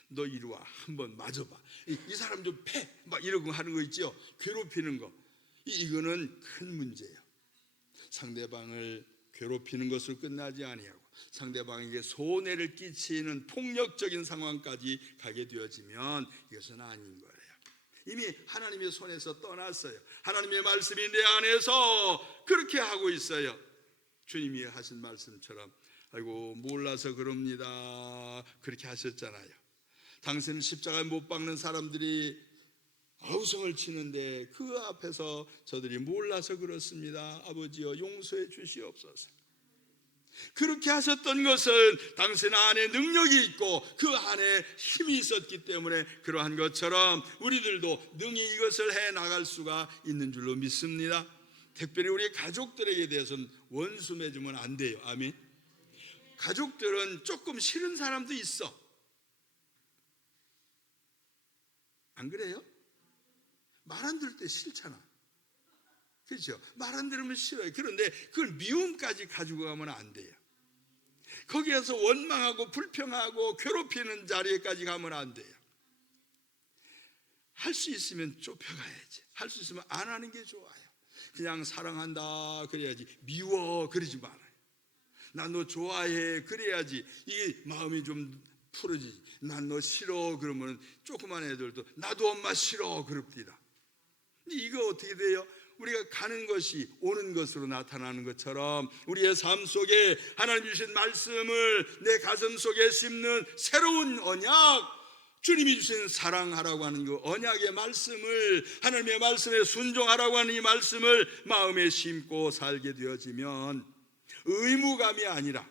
너 이리 와, 한번 맞아봐. 이 사람 좀 패. 막 이러고 하는 거 있죠. 괴롭히는 거. 이거는 큰 문제예요. 상대방을 괴롭히는 것으로 끝나지 아니하고 상대방에게 손해를 끼치는 폭력적인 상황까지 가게 되어지면 이것은 아닌 거예요. 이미 하나님의 손에서 떠났어요. 하나님의 말씀이 내 안에서 그렇게 하고 있어요. 주님이 하신 말씀처럼 아이고 몰라서 그럽니다. 그렇게 하셨잖아요. 당신은 십자가에 못 박는 사람들이 아우성을 치는데 그 앞에서 저들이 몰라서 그렇습니다. 아버지여 용서해 주시옵소서. 그렇게 하셨던 것은 당신 안에 능력이 있고 그 안에 힘이 있었기 때문에 그러한 것처럼 우리들도 능히 이것을 해 나갈 수가 있는 줄로 믿습니다. 특별히 우리 가족들에게 대해서는 원수 맺으면 안 돼요. 아멘. 가족들은 조금 싫은 사람도 있어. 안 그래요? 말 안 들을 때 싫잖아. 그렇죠? 말 안 들으면 싫어요. 그런데 그걸 미움까지 가지고 가면 안 돼요. 거기에서 원망하고 불평하고 괴롭히는 자리에까지 가면 안 돼요. 할 수 있으면 좁혀가야지. 할 수 있으면 안 하는 게 좋아요. 그냥 사랑한다 그래야지. 미워 그러지 말아요. 난 너 좋아해 그래야지. 이게 마음이 좀 풀어지지. 난 너 싫어 그러면 조그만 애들도 나도 엄마 싫어 그럽니다. 이거 어떻게 돼요? 우리가 가는 것이 오는 것으로 나타나는 것처럼 우리의 삶 속에 하나님 주신 말씀을 내 가슴 속에 심는 새로운 언약, 주님이 주신 사랑하라고 하는 그 언약의 말씀을, 하나님의 말씀에 순종하라고 하는 이 말씀을 마음에 심고 살게 되어지면 의무감이 아니라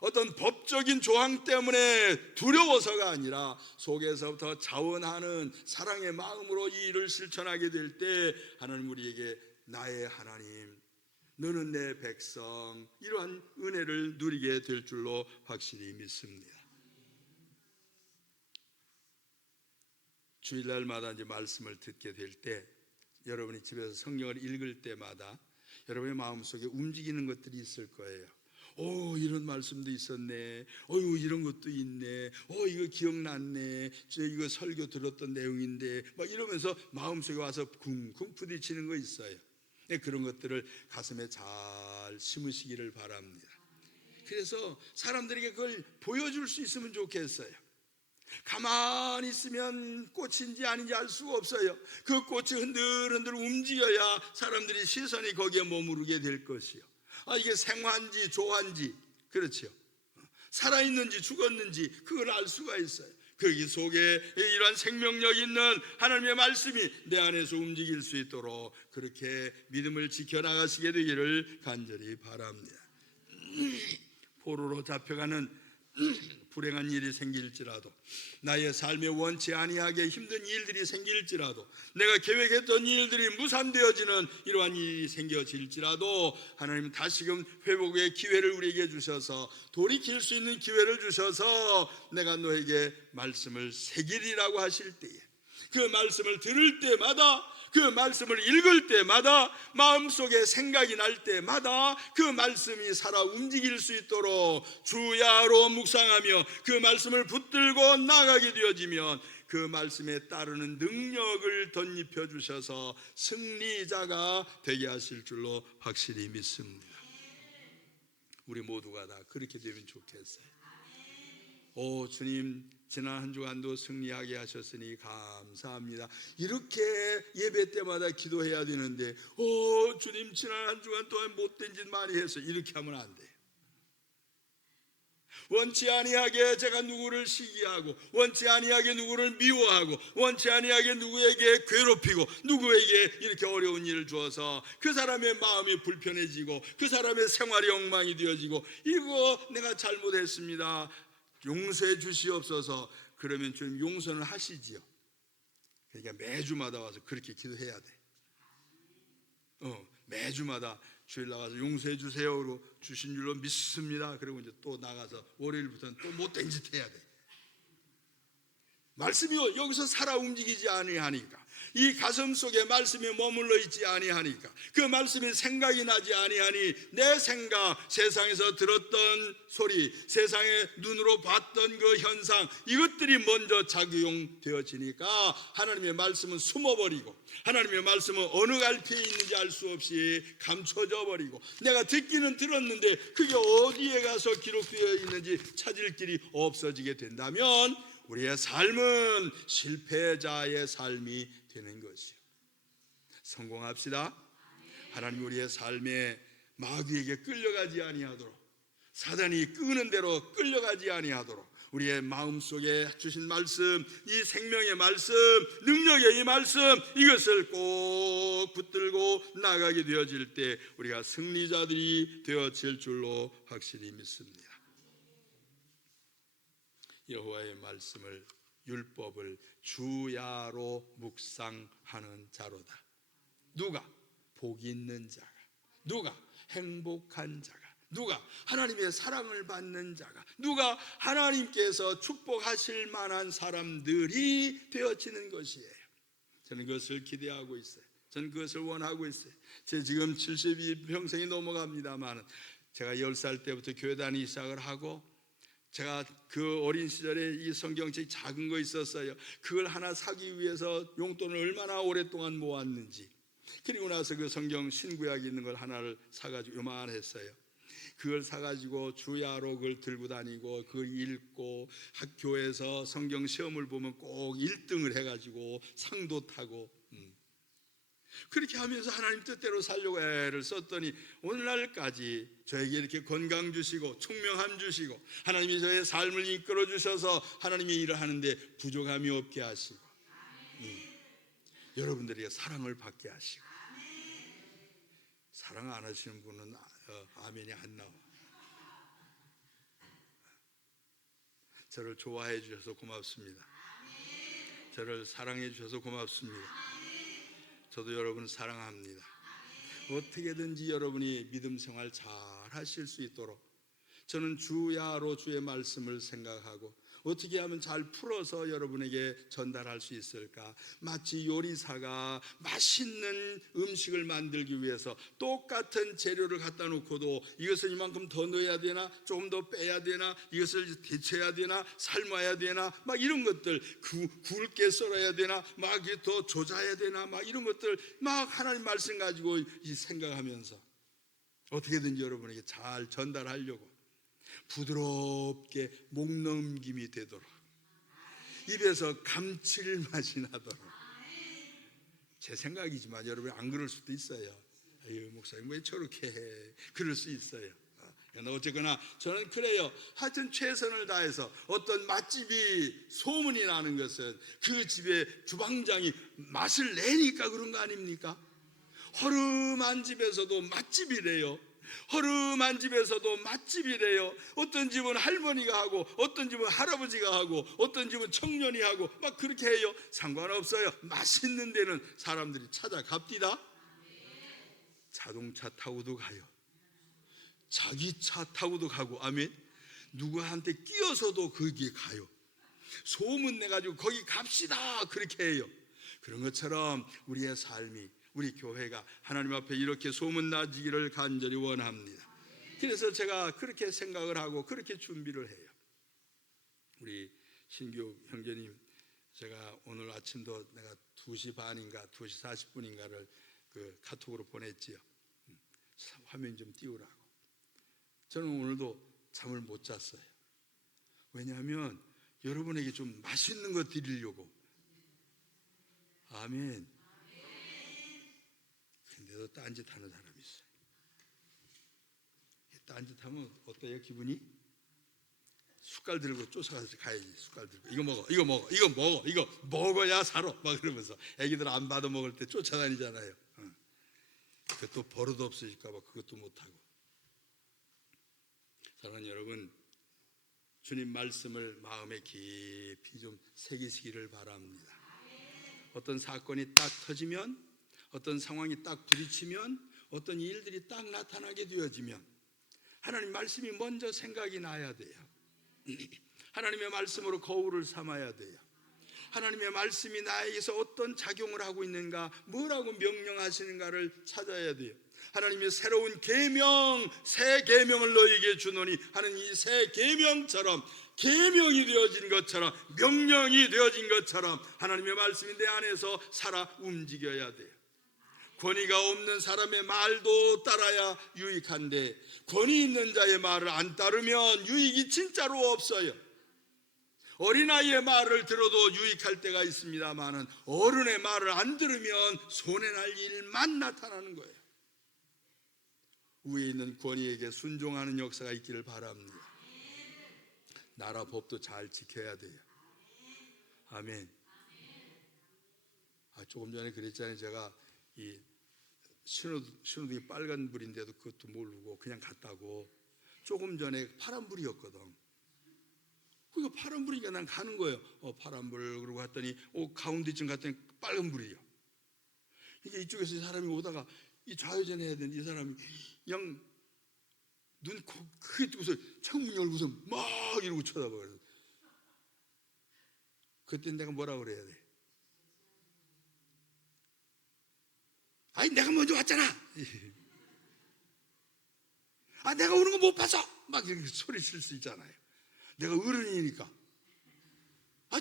어떤 법적인 조항 때문에 두려워서가 아니라 속에서부터 자원하는 사랑의 마음으로 이 일을 실천하게 될 때 하나님 우리에게 나의 하나님, 너는 내 백성, 이러한 은혜를 누리게 될 줄로 확실히 믿습니다. 주일날마다 이제 말씀을 듣게 될 때 여러분이 집에서 성경을 읽을 때마다 여러분의 마음속에 움직이는 것들이 있을 거예요. 오, 이런 말씀도 있었네. 어유, 이런 것도 있네. 이거 기억났네. 이거 설교 들었던 내용인데 막 이러면서 마음속에 와서 쿵쿵 부딪히는 거 있어요. 그런 것들을 가슴에 잘 심으시기를 바랍니다. 그래서 사람들에게 그걸 보여줄 수 있으면 좋겠어요. 가만히 있으면 꽃인지 아닌지 알 수가 없어요. 그 꽃이 흔들흔들 움직여야 사람들이 시선이 거기에 머무르게 될 것이요. 이게 생화인지 조화인지, 그렇죠, 살아있는지 죽었는지 그걸 알 수가 있어요. 거기 속에 이러한 생명력 있는 하나님의 말씀이 내 안에서 움직일 수 있도록 그렇게 믿음을 지켜나가시게 되기를 간절히 바랍니다. 포로로 잡혀가는 불행한 일이 생길지라도, 나의 삶에 원치 아니하게 힘든 일들이 생길지라도, 내가 계획했던 일들이 무산되어지는 이러한 일이 생겨질지라도 하나님은 다시금 회복의 기회를 우리에게 주셔서 돌이킬 수 있는 기회를 주셔서 내가 너에게 말씀을 새기리라고 하실 때에 그 말씀을 들을 때마다, 그 말씀을 읽을 때마다, 마음속에 생각이 날 때마다 그 말씀이 살아 움직일 수 있도록 주야로 묵상하며 그 말씀을 붙들고 나가게 되어지면 그 말씀에 따르는 능력을 덧입혀 주셔서 승리자가 되게 하실 줄로 확실히 믿습니다. 우리 모두가 다 그렇게 되면 좋겠어요. 오 주님, 지난 한 주간도 승리하게 하셨으니 감사합니다. 이렇게 예배 때마다 기도해야 되는데 주님 지난 한 주간 동안 못된 짓 많이 했어요. 이렇게 하면 안 돼요. 원치 아니하게 제가 누구를 시기하고, 원치 아니하게 누구를 미워하고, 원치 아니하게 누구에게 괴롭히고, 누구에게 이렇게 어려운 일을 주어서 그 사람의 마음이 불편해지고 그 사람의 생활이 엉망이 되어지고, 이거 내가 잘못했습니다, 용서해 주시옵소서. 그러면 주님 용서는 하시지요. 그러니까 매주마다 와서 그렇게 기도해야 돼. 매주마다 주일 나가서 용서해 주세요로 주신 줄로 믿습니다. 그리고 이제 또 나가서 월요일부터는 또 못된 짓 해야 돼. 말씀이 여기서 살아 움직이지 아니하니까, 이 가슴 속에 말씀이 머물러 있지 아니하니까, 그 말씀이 생각이 나지 아니하니 내 생각, 세상에서 들었던 소리, 세상의 눈으로 봤던 그 현상, 이것들이 먼저 작용되어지니까 하나님의 말씀은 숨어버리고, 하나님의 말씀은 어느 갈피에 있는지 알 수 없이 감춰져 버리고, 내가 듣기는 들었는데 그게 어디에 가서 기록되어 있는지 찾을 길이 없어지게 된다면 우리의 삶은 실패자의 삶이 되는 것이요. 성공합시다. 하나님 우리의 삶에 마귀에게 끌려가지 아니하도록, 사단이 끄는 대로 끌려가지 아니하도록 우리의 마음속에 주신 말씀, 이 생명의 말씀, 능력의 이 말씀, 이것을 꼭 붙들고 나가게 되어질 때 우리가 승리자들이 되어질 줄로 확실히 믿습니다. 여호와의 말씀을, 율법을 주야로 묵상하는 자로다. 누가? 복이 있는 자가. 누가? 행복한 자가. 누가? 하나님의 사랑을 받는 자가. 누가? 하나님께서 축복하실 만한 사람들이 되어지는 것이에요. 저는 그것을 기대하고 있어요. 저는 그것을 원하고 있어요. 제 지금 72평생이 넘어갑니다만, 제가 10살 때부터 교회 다니기 시작을 하고, 제가 그 어린 시절에 이 성경책 작은 거 있었어요. 그걸 하나 사기 위해서 용돈을 얼마나 오랫동안 모았는지. 그리고 나서 그 성경 신구약이 있는 걸 하나를 사가지고 요만했어요. 그걸 사가지고 주야로 그걸 들고 다니고 그걸 읽고, 학교에서 성경 시험을 보면 꼭 1등을 해가지고 상도 타고, 그렇게 하면서 하나님 뜻대로 살려고 애를 썼더니 오늘날까지 저에게 이렇게 건강 주시고 총명함 주시고 하나님이 저의 삶을 이끌어 주셔서 하나님의 일을 하는데 부족함이 없게 하시고, 여러분들에게 사랑을 받게 하시고. 사랑 안 하시는 분은 아멘이 안 나와. 저를 좋아해 주셔서 고맙습니다. 저를 사랑해 주셔서 고맙습니다. 저도 여러분을 사랑합니다. 어떻게든지 여러분이 믿음 생활 잘 하실 수 있도록 저는 주야로 주의 말씀을 생각하고 어떻게 하면 잘 풀어서 여러분에게 전달할 수 있을까? 마치 요리사가 맛있는 음식을 만들기 위해서 똑같은 재료를 갖다 놓고도 이것을 이만큼 더 넣어야 되나, 조금 더 빼야 되나, 이것을 데쳐야 되나, 삶아야 되나, 막 이런 것들, 굵게 썰어야 되나, 막 더 조자야 되나, 막 이런 것들 막 하나님 말씀 가지고 생각하면서 어떻게든지 여러분에게 잘 전달하려고 부드럽게 목넘김이 되도록, 입에서 감칠맛이 나도록. 제 생각이지만 여러분이 안 그럴 수도 있어요. 아유, 목사님 왜 저렇게 해? 그럴 수 있어요. 어쨌거나 저는 그래요. 하여튼 최선을 다해서 어떤 맛집이 소문이 나는 것은 그 집의 주방장이 맛을 내니까 그런 거 아닙니까? 허름한 집에서도 맛집이래요. 허름한 집에서도 맛집이래요. 어떤 집은 할머니가 하고, 어떤 집은 할아버지가 하고, 어떤 집은 청년이 하고, 막 그렇게 해요. 상관없어요. 맛있는 데는 사람들이 찾아갑디다. 자동차 타고도 가요. 자기 차 타고도 가고, 아멘. 누구한테 끼어서도 거기에 가요. 소문 내가지고 거기 갑시다 그렇게 해요. 그런 것처럼 우리의 삶이, 우리 교회가 하나님 앞에 이렇게 소문나지기를 간절히 원합니다. 그래서 제가 그렇게 생각을 하고 그렇게 준비를 해요. 우리 신규 형제님, 제가 오늘 아침도 내가 2시 반인가 2시 40분인가를 그 카톡으로 보냈지요. 화면 좀 띄우라고. 저는 오늘도 잠을 못 잤어요. 왜냐하면 여러분에게 좀 맛있는 거 드리려고. 아멘. 근데도 딴짓하는 사람이 있어요. 딴짓하면 어때요 기분이? 숟갈 들고 쫓아가서 가야지. 숟갈 들고 이거 먹어, 이거 먹어, 이거 먹어, 이거 먹어야 살아 막 그러면서 애기들 안 받아 먹을 때 쫓아다니잖아요. 그것도 버릇 없으실까 봐 그것도 못하고. 사랑하는 여러분, 주님 말씀을 마음에 깊이 좀 새기시기를 바랍니다. 어떤 사건이 딱 터지면, 어떤 상황이 딱 부딪히면, 어떤 일들이 딱 나타나게 되어지면 하나님 말씀이 먼저 생각이 나야 돼요. 하나님의 말씀으로 거울을 삼아야 돼요. 하나님의 말씀이 나에게서 어떤 작용을 하고 있는가, 뭐라고 명령하시는가를 찾아야 돼요. 하나님의 새로운 계명, 새 계명을 너희에게 주노니 하는 이 새 계명처럼, 계명이 되어진 것처럼, 명령이 되어진 것처럼 하나님의 말씀이 내 안에서 살아 움직여야 돼요. 권위가 없는 사람의 말도 따라야 유익한데 권위 있는 자의 말을 안 따르면 유익이 진짜로 없어요. 어린아이의 말을 들어도 유익할 때가 있습니다만 어른의 말을 안 들으면 손해날 일만 나타나는 거예요. 위에 있는 권위에게 순종하는 역사가 있기를 바랍니다. 나라 법도 잘 지켜야 돼요. 아멘. 조금 전에 그랬잖아요. 제가 이 신호등이 빨간불인데도 그것도 모르고 그냥 갔다고. 조금 전에 파란불이었거든. 그러니까 파란불이니까 난 가는 거예요. 파란불. 그러고 갔더니 가운데쯤 갔더니 빨간불이에요. 이게 이쪽에서 사람이 오다가 이 좌회전 해야 되는데 이 사람이 그냥 눈 크게 뜨고서 창문 열고서 막 이러고 쳐다봐요. 그때 내가 뭐라 그래야 돼? 아니 내가 먼저 왔잖아. 내가 오는 거 못 봐서 막 이렇게 소리칠 수 있잖아요. 내가 어른이니까.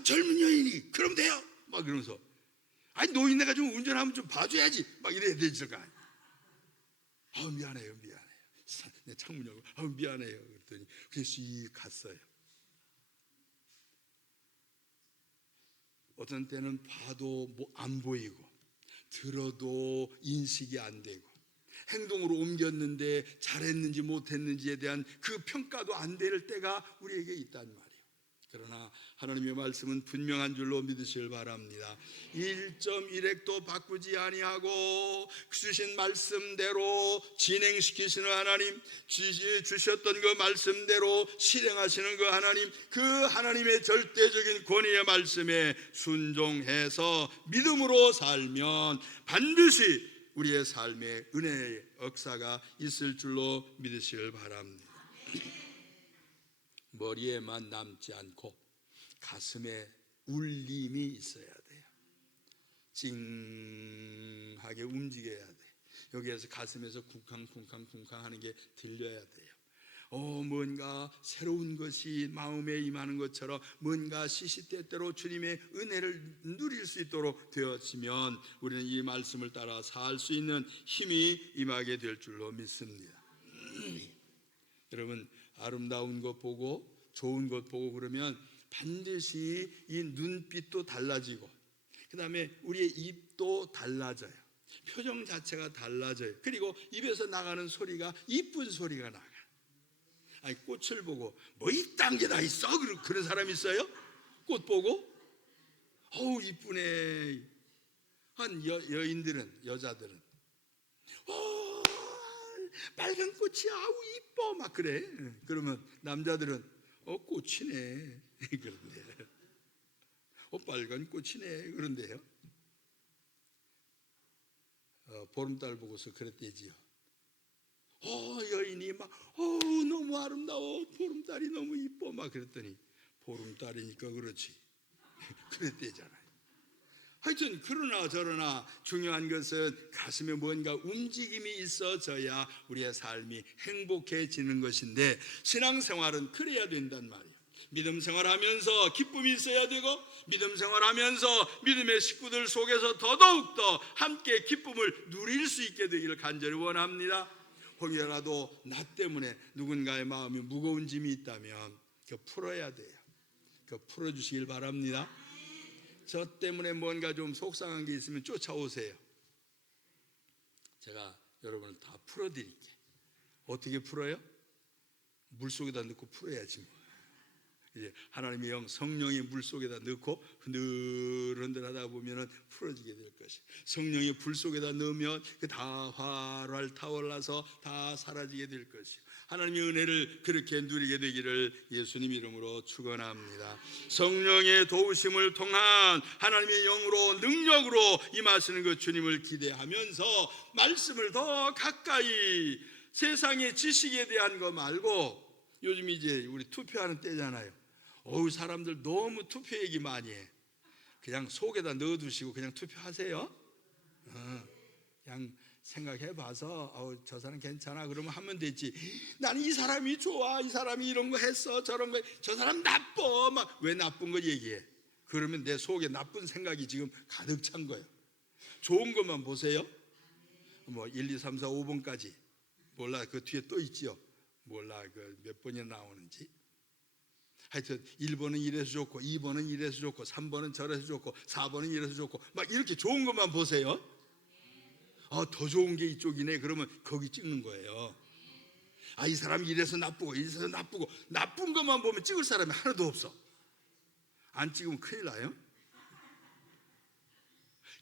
젊은 여인이 그럼 돼요. 막 이러면서 노인네가 좀 운전하면 좀 봐줘야지. 막 이래야 되지. 미안해요. 내 창문 열고 미안해요. 그랬더니 그래서 갔어요. 어떤 때는 봐도 안 보이고 들어도 인식이 안 되고 행동으로 옮겼는데 잘했는지 못했는지에 대한 그 평가도 안 될 때가 우리에게 있단 말이에요. 그러나 하나님의 말씀은 분명한 줄로 믿으시길 바랍니다. 1.1핵도 바꾸지 아니하고 주신 말씀대로 진행시키시는 하나님, 주셨던 그 말씀대로 실행하시는 그 하나님, 그 하나님의 절대적인 권위의 말씀에 순종해서 믿음으로 살면 반드시 우리의 삶에 은혜의 역사가 있을 줄로 믿으시길 바랍니다. 머리에만 남지 않고 가슴에 울림이 있어야 돼요. 찡하게 움직여야 돼요. 여기에서 가슴에서 쿵쾅쿵쾅쿵쾅 하는 게 들려야 돼요. 뭔가 새로운 것이 마음에 임하는 것처럼 뭔가 시시때때로 주님의 은혜를 누릴 수 있도록 되어지면 우리는 이 말씀을 따라 살 수 있는 힘이 임하게 될 줄로 믿습니다. 여러분, 아름다운 것 보고 좋은 것 보고 그러면 반드시 이 눈빛도 달라지고 그 다음에 우리의 입도 달라져요. 표정 자체가 달라져요. 그리고 입에서 나가는 소리가 이쁜 소리가 나가요. 꽃을 보고 뭐 이딴 게 다 있어? 그런 사람 있어요? 꽃 보고 이쁘네. 여인들은, 여자들은 빨간 꽃이 이뻐 막 그래. 그러면 남자들은 꽃이네 그런데 빨간 꽃이네 그런데요. 보름달 보고서 그랬대지요. 여인이 막 너무 아름다워, 보름달이 너무 이뻐 막 그랬더니 보름달이니까 그렇지 그랬대잖아요. 하여튼 그러나 저러나 중요한 것은 가슴에 뭔가 움직임이 있어져야 우리의 삶이 행복해지는 것인데 신앙생활은 그래야 된단 말이에요. 믿음 생활하면서 기쁨이 있어야 되고 믿음 생활하면서 믿음의 식구들 속에서 더더욱더 함께 기쁨을 누릴 수 있게 되기를 간절히 원합니다. 혹여라도 나 때문에 누군가의 마음이 무거운 짐이 있다면 그거 풀어야 돼요. 그거 풀어주시길 바랍니다. 저 때문에 뭔가 좀 속상한 게 있으면 쫓아오세요. 제가 여러분을 다 풀어드릴게요. 어떻게 풀어요? 물속에다 넣고 풀어야지 뭐. 이제 하나님의 영 성령이 물속에다 넣고 흔들흔들 하다 보면 풀어지게 될 것이에요. 성령이 불 속에다 넣으면 그 다 활활 타올라서 다 사라지게 될 것이에요. 하나님의 은혜를 그렇게 누리게 되기를 예수님 이름으로 축원합니다. 성령의 도우심을 통한 하나님의 영으로 능력으로 임하시는 그 주님을 기대하면서 말씀을 더 가까이, 세상의 지식에 대한 거 말고, 요즘 이제 우리 투표하는 때잖아요. 사람들 너무 투표 얘기 많이 해. 그냥 속에다 넣어두시고 그냥 투표하세요. 그냥 생각해봐서 저 사람 괜찮아 그러면 하면 되지. 나는 이 사람이 좋아, 이 사람이 이런 거 했어, 저런 거, 저 사람 나빠, 막 왜 나쁜 거 얘기해? 그러면 내 속에 나쁜 생각이 지금 가득 찬 거예요. 좋은 것만 보세요. 뭐 1, 2, 3, 4, 5번까지 몰라. 그 뒤에 또 있지요. 몰라 그 몇 번이나 나오는지. 하여튼 1번은 이래서 좋고 2번은 이래서 좋고 3번은 저래서 좋고 4번은 이래서 좋고 막 이렇게 좋은 것만 보세요. 더 좋은 게 이쪽이네. 그러면 거기 찍는 거예요. 이 사람이 이래서 나쁘고 이래서 나쁘고 나쁜 것만 보면 찍을 사람이 하나도 없어. 안 찍으면 큰일 나요.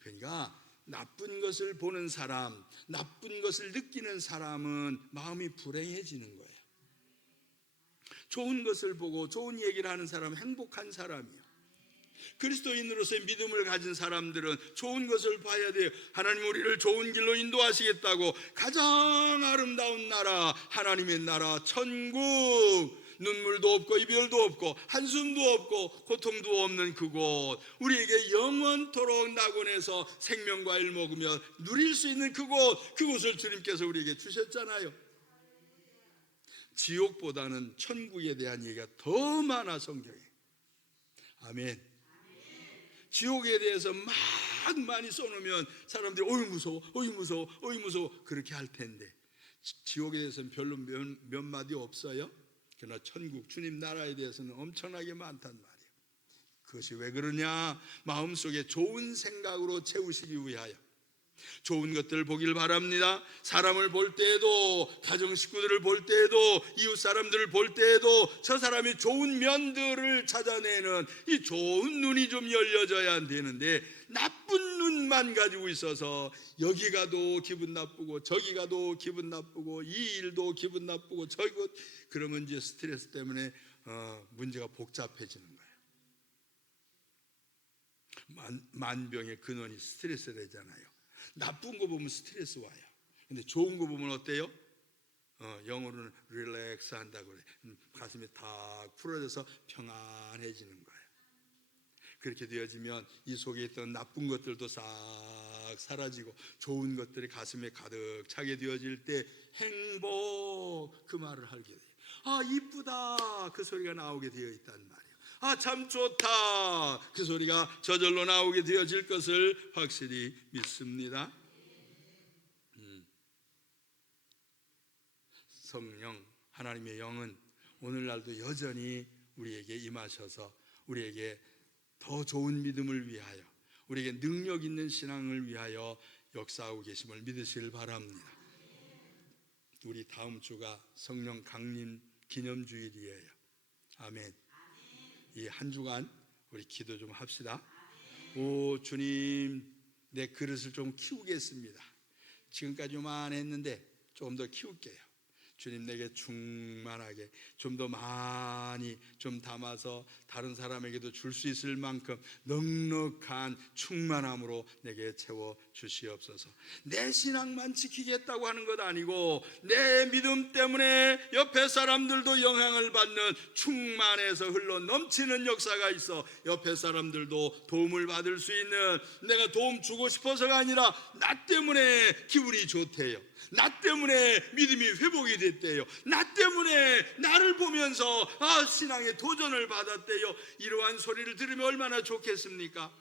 그러니까 나쁜 것을 보는 사람, 나쁜 것을 느끼는 사람은 마음이 불행해지는 거예요. 좋은 것을 보고 좋은 얘기를 하는 사람은 행복한 사람이에요. 그리스도인으로서의 믿음을 가진 사람들은 좋은 것을 봐야 돼요. 하나님 우리를 좋은 길로 인도하시겠다고 가장 아름다운 나라, 하나님의 나라, 천국, 눈물도 없고 이별도 없고 한숨도 없고 고통도 없는 그곳, 우리에게 영원토록 낙원에서 생명과를 먹으며 누릴 수 있는 그곳을 주님께서 우리에게 주셨잖아요. 지옥보다는 천국에 대한 얘기가 더 많아 성경에. 아멘. 지옥에 대해서 막 많이 써놓으면 사람들이 어이 무서워, 어이 무서워, 어이 무서워 그렇게 할 텐데 지옥에 대해서는 별로 몇 마디 없어요. 그러나 천국, 주님 나라에 대해서는 엄청나게 많단 말이에요. 그것이 왜 그러냐? 마음속에 좋은 생각으로 채우시기 위하여 좋은 것들을 보길 바랍니다. 사람을 볼 때에도, 가정 식구들을 볼 때에도, 이웃 사람들을 볼 때에도 저 사람이 좋은 면들을 찾아내는 이 좋은 눈이 좀 열려져야 되는데 나쁜 눈만 가지고 있어서 여기 가도 기분 나쁘고 저기 가도 기분 나쁘고 이 일도 기분 나쁘고 저기, 그러면 이제 스트레스 때문에 문제가 복잡해지는 거예요. 만병의 근원이 스트레스래잖아요. 나쁜 거 보면 스트레스 와요. 근데 좋은 거 보면 어때요? 영어로는 릴렉스 한다고 그래. 가슴이 다 풀어져서 평안해지는 거예요. 그렇게 되어지면 이 속에 있던 나쁜 것들도 싹 사라지고 좋은 것들이 가슴에 가득 차게 되어질 때 행복, 그 말을 하게 돼요. 이쁘다, 그 소리가 나오게 되어 있단 말이에요. 참 좋다, 그 소리가 저절로 나오게 되어질 것을 확실히 믿습니다. 성령, 하나님의 영은 오늘날도 여전히 우리에게 임하셔서 우리에게 더 좋은 믿음을 위하여, 우리에게 능력 있는 신앙을 위하여 역사하고 계심을 믿으시길 바랍니다. 우리 다음 주가 성령 강림 기념주일이에요. 아멘. 이 한 주간 우리 기도 좀 합시다. 오 주님, 내 그릇을 좀 키우겠습니다. 지금까지 요만했는데 조금 더 키울게요. 주님, 내게 충만하게 좀 더 많이 좀 담아서 다른 사람에게도 줄 수 있을 만큼 넉넉한 충만함으로 내게 채워 주시옵소서. 내 신앙만 지키겠다고 하는 것 아니고 내 믿음 때문에 옆에 사람들도 영향을 받는 충만해서 흘러 넘치는 역사가 있어 옆에 사람들도 도움을 받을 수 있는, 내가 도움 주고 싶어서가 아니라 나 때문에 기분이 좋대요. 나 때문에 믿음이 회복이 됐대요. 나 때문에 나를 보면서 신앙의 도전을 받았대요. 이러한 소리를 들으면 얼마나 좋겠습니까?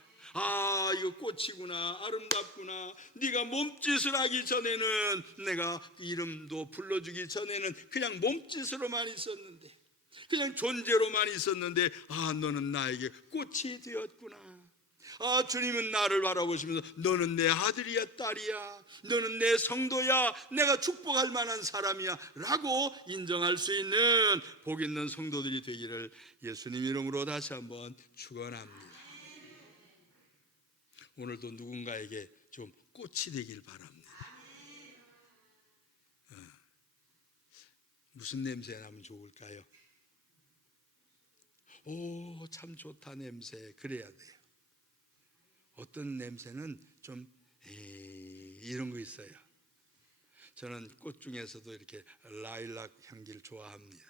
이거 꽃이구나, 아름답구나. 네가 몸짓을 하기 전에는, 내가 이름도 불러주기 전에는 그냥 몸짓으로만 있었는데, 그냥 존재로만 있었는데 너는 나에게 꽃이 되었구나. 주님은 나를 바라보시면서 너는 내 아들이야, 딸이야, 너는 내 성도야, 내가 축복할 만한 사람이야 라고 인정할 수 있는 복 있는 성도들이 되기를 예수님 이름으로 다시 한번 축원합니다. 오늘도 누군가에게 좀 꽃이 되길 바랍니다. 무슨 냄새 나면 좋을까요? 오, 참 좋다 냄새, 그래야 돼요. 어떤 냄새는 좀 이런 거 있어요. 저는 꽃 중에서도 이렇게 라일락 향기를 좋아합니다.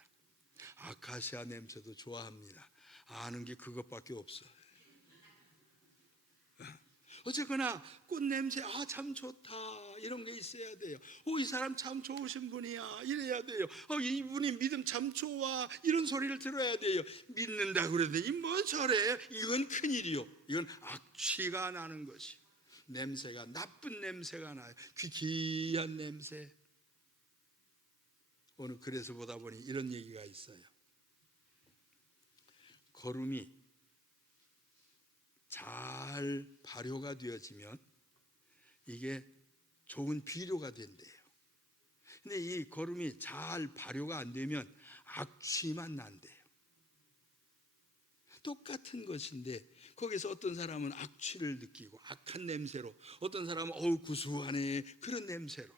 아카시아 냄새도 좋아합니다. 아는 게 그것밖에 없어요. 어쨌거나 꽃 냄새, 참 좋다, 이런 게 있어야 돼요. 이 사람 참 좋으신 분이야, 이래야 돼요. 이분이 믿음 참 좋아, 이런 소리를 들어야 돼요. 믿는다 그러더니 뭐 저래. 이건 큰일이요. 이건 악취가 나는 것이, 냄새가, 나쁜 냄새가 나요. 귀귀한 냄새. 오늘 그래서 보다 보니 이런 얘기가 있어요. 거름이 잘 발효가 되어지면 이게 좋은 비료가 된대요. 근데 이 거름이 잘 발효가 안 되면 악취만 난대요. 똑같은 것인데 거기서 어떤 사람은 악취를 느끼고 악한 냄새로, 어떤 사람은 구수하네, 그런 냄새로,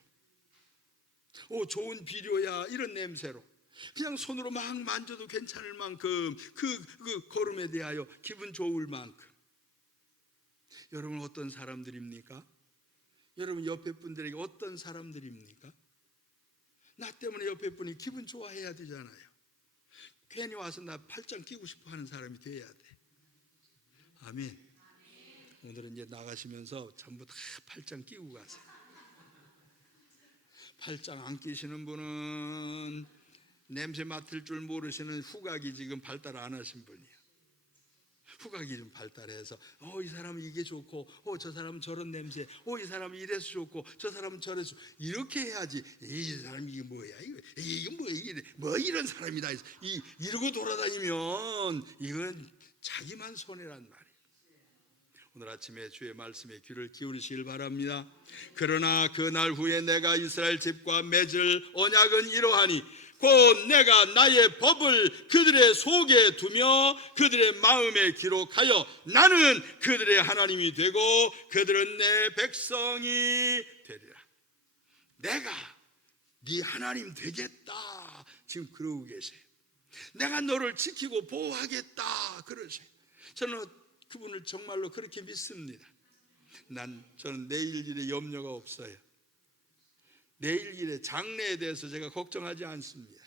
좋은 비료야, 이런 냄새로, 그냥 손으로 막 만져도 괜찮을 만큼 그 거름에 대하여 기분 좋을 만큼. 여러분 어떤 사람들입니까? 여러분 옆에 분들에게 어떤 사람들입니까? 나 때문에 옆에 분이 기분 좋아해야 되잖아요. 괜히 와서 나 팔짱 끼고 싶어 하는 사람이 돼야 돼. 아멘. 오늘은 이제 나가시면서 전부 다 팔짱 끼고 가세요. 팔짱 안 끼시는 분은 냄새 맡을 줄 모르시는 후각이 지금 발달 안 하신 분이에요. 후각이 좀 발달해서 이 사람은 이게 좋고, 저 사람은 저런 냄새, 이 사람은 이래서 좋고, 저 사람은 저래서, 이렇게 해야지. 이 사람 이게 뭐야, 이게 뭐 이런 사람이다, 이러고 돌아다니면 이건 자기만 손해란 말이에요. 오늘 아침에 주의 말씀에 귀를 기울이시길 바랍니다. 그러나 그 날 후에 내가 이스라엘 집과 맺을 언약은 이러하니 곧 내가 나의 법을 그들의 속에 두며 그들의 마음에 기록하여 나는 그들의 하나님이 되고 그들은 내 백성이 되리라. 내가 네 하나님 되겠다, 지금 그러고 계세요. 내가 너를 지키고 보호하겠다 그러세요. 저는 그분을 정말로 그렇게 믿습니다. 저는 내일 일에 염려가 없어요. 내일 일의 장래에 대해서 제가 걱정하지 않습니다.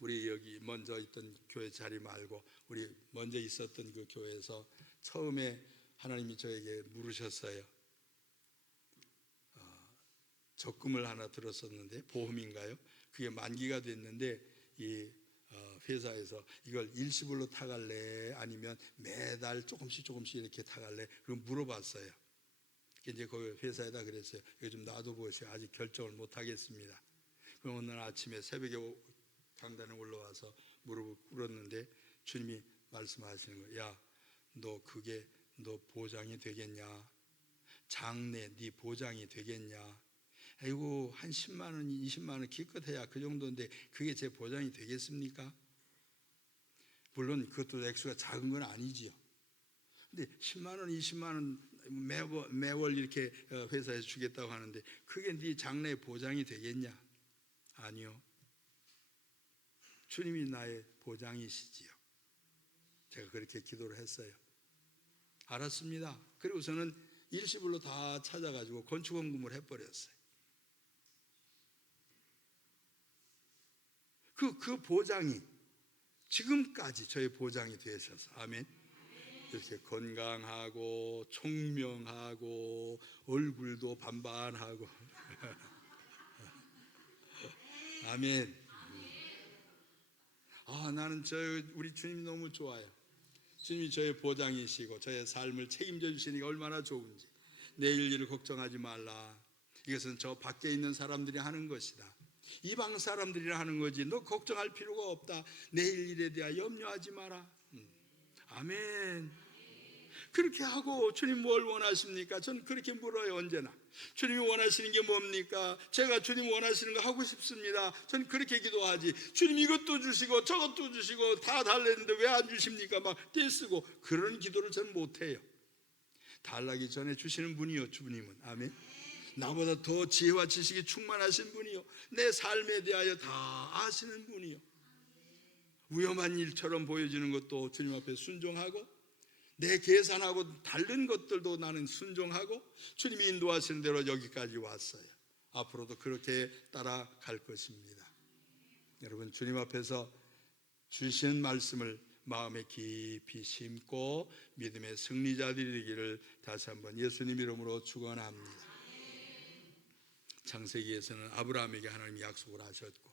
우리 여기 먼저 있던 교회 자리 말고 우리 먼저 있었던 그 교회에서 처음에 하나님이 저에게 물으셨어요. 적금을 하나 들었었는데, 보험인가요? 그게 만기가 됐는데 이 회사에서 이걸 일시불로 타갈래, 아니면 매달 조금씩 이렇게 타갈래, 그럼 물어봤어요. 이제 그 회사에다 그랬어요. 이거 좀 놔둬보세요. 아직 결정을 못 하겠습니다. 그럼 오늘 아침에 새벽에 강단에 올라와서 무릎을 꿇었는데 주님이 말씀하시는 거예요. 야, 그게 너 보장이 되겠냐? 장래 네 보장이 되겠냐? 아이고, 한 10만 원, 20만 원 기껏해야 그 정도인데 그게 제 보장이 되겠습니까? 물론 그것도 액수가 작은 건 아니지요. 근데 10만 원, 20만 원 매월 이렇게 회사에서 주겠다고 하는데 그게 네 장래의 보장이 되겠냐? 아니요. 주님이 나의 보장이시지요. 제가 그렇게 기도를 했어요. 알았습니다. 그리고 저는 일시불로 다 찾아가지고 건축원금을 해버렸어요. 그 보장이 지금까지 저의 보장이 되셔서, 아멘. 이렇게 건강하고 총명하고 얼굴도 반반하고 아멘. 나는 우리 주님이 너무 좋아요. 주님이 저의 보장이시고 저의 삶을 책임져 주시니까 얼마나 좋은지. 내일 일을 걱정하지 말라. 이것은 저 밖에 있는 사람들이 하는 것이다. 이방 사람들이 하는 거지. 너 걱정할 필요가 없다. 내일 일에 대하여 염려하지 마라. 아멘. 그렇게 하고 주님 뭘 원하십니까? 전 그렇게 물어요. 언제나 주님이 원하시는 게 뭡니까? 제가 주님 원하시는 거 하고 싶습니다. 전 그렇게 기도하지. 주님 이것도 주시고 저것도 주시고 다 달랬는데 왜 안 주십니까? 막 떼쓰고 그런 기도를 전 못해요. 달라기 전에 주시는 분이요, 주님은. 아멘. 나보다 더 지혜와 지식이 충만하신 분이요, 내 삶에 대하여 다 아시는 분이요. 위험한 일처럼 보여지는 것도 주님 앞에 순종하고, 내 계산하고 다른 것들도 나는 순종하고, 주님이 인도하시는 대로 여기까지 왔어요. 앞으로도 그렇게 따라갈 것입니다. 여러분, 주님 앞에서 주시는 말씀을 마음에 깊이 심고 믿음의 승리자들이 되기를 다시 한번 예수님 이름으로 축원합니다. 창세기에서는 아브라함에게 하나님이 약속을 하셨고,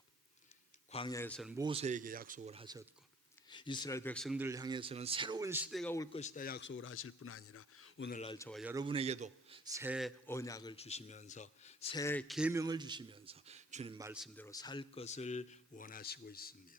광야에서는 모세에게 약속을 하셨고, 이스라엘 백성들을 향해서는 새로운 시대가 올 것이다 약속을 하실 뿐 아니라 오늘날 저와 여러분에게도 새 언약을 주시면서 새 계명을 주시면서 주님 말씀대로 살 것을 원하시고 있습니다.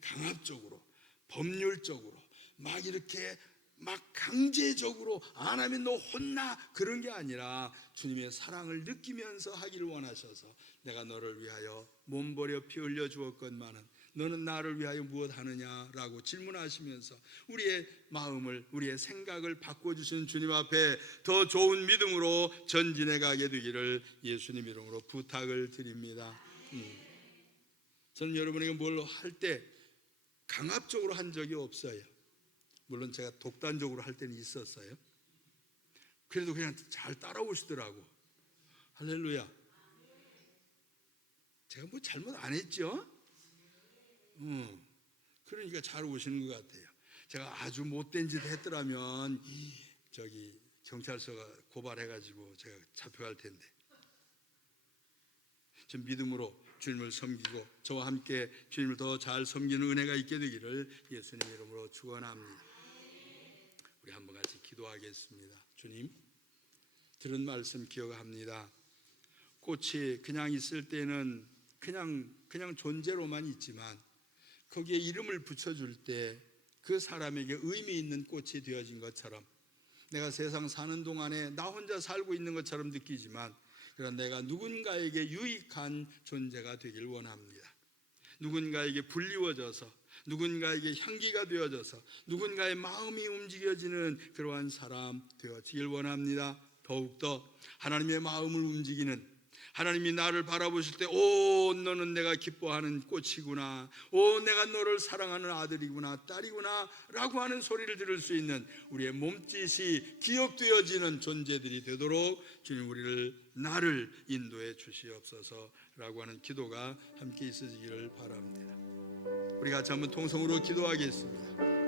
강압적으로, 법률적으로 막 이렇게 막 강제적으로 안 하면 너 혼나 그런 게 아니라 주님의 사랑을 느끼면서 하기를 원하셔서 내가 너를 위하여 몸버려 피 흘려 주었건만은 너는 나를 위하여 무엇 하느냐라고 질문하시면서 우리의 마음을, 우리의 생각을 바꿔주시는 주님 앞에 더 좋은 믿음으로 전진해 가게 되기를 예수님 이름으로 부탁을 드립니다. 저는 여러분에게 뭘 할 때 강압적으로 한 적이 없어요. 물론 제가 독단적으로 할 때는 있었어요. 그래도 그냥 잘 따라오시더라고. 할렐루야. 제가 뭐 잘못 안 했죠? 그러니까 잘 오시는 것 같아요. 제가 아주 못된 짓 했더라면 저기 경찰서가 고발해가지고 제가 잡혀갈 텐데. 좀 믿음으로 주님을 섬기고 저와 함께 주님을 더 잘 섬기는 은혜가 있게 되기를 예수님 이름으로 축원합니다. 우리 한번 같이 기도하겠습니다. 주님, 들은 말씀 기억합니다. 꽃이 그냥 있을 때는 그냥 존재로만 있지만 거기에 이름을 붙여줄 때 그 사람에게 의미 있는 꽃이 되어진 것처럼 내가 세상 사는 동안에 나 혼자 살고 있는 것처럼 느끼지만 그러나 내가 누군가에게 유익한 존재가 되길 원합니다. 누군가에게 불리워져서 누군가에게 향기가 되어져서 누군가의 마음이 움직여지는 그러한 사람 되어지길 원합니다. 더욱더 하나님의 마음을 움직이는, 하나님이 나를 바라보실 때 오 너는 내가 기뻐하는 꽃이구나, 오 내가 너를 사랑하는 아들이구나 딸이구나 라고 하는 소리를 들을 수 있는 우리의 몸짓이 기억되어지는 존재들이 되도록 주님 나를 인도해 주시옵소서 라고 하는 기도가 함께 있어지기를 바랍니다. 우리 같이 한번 통성으로 기도하겠습니다.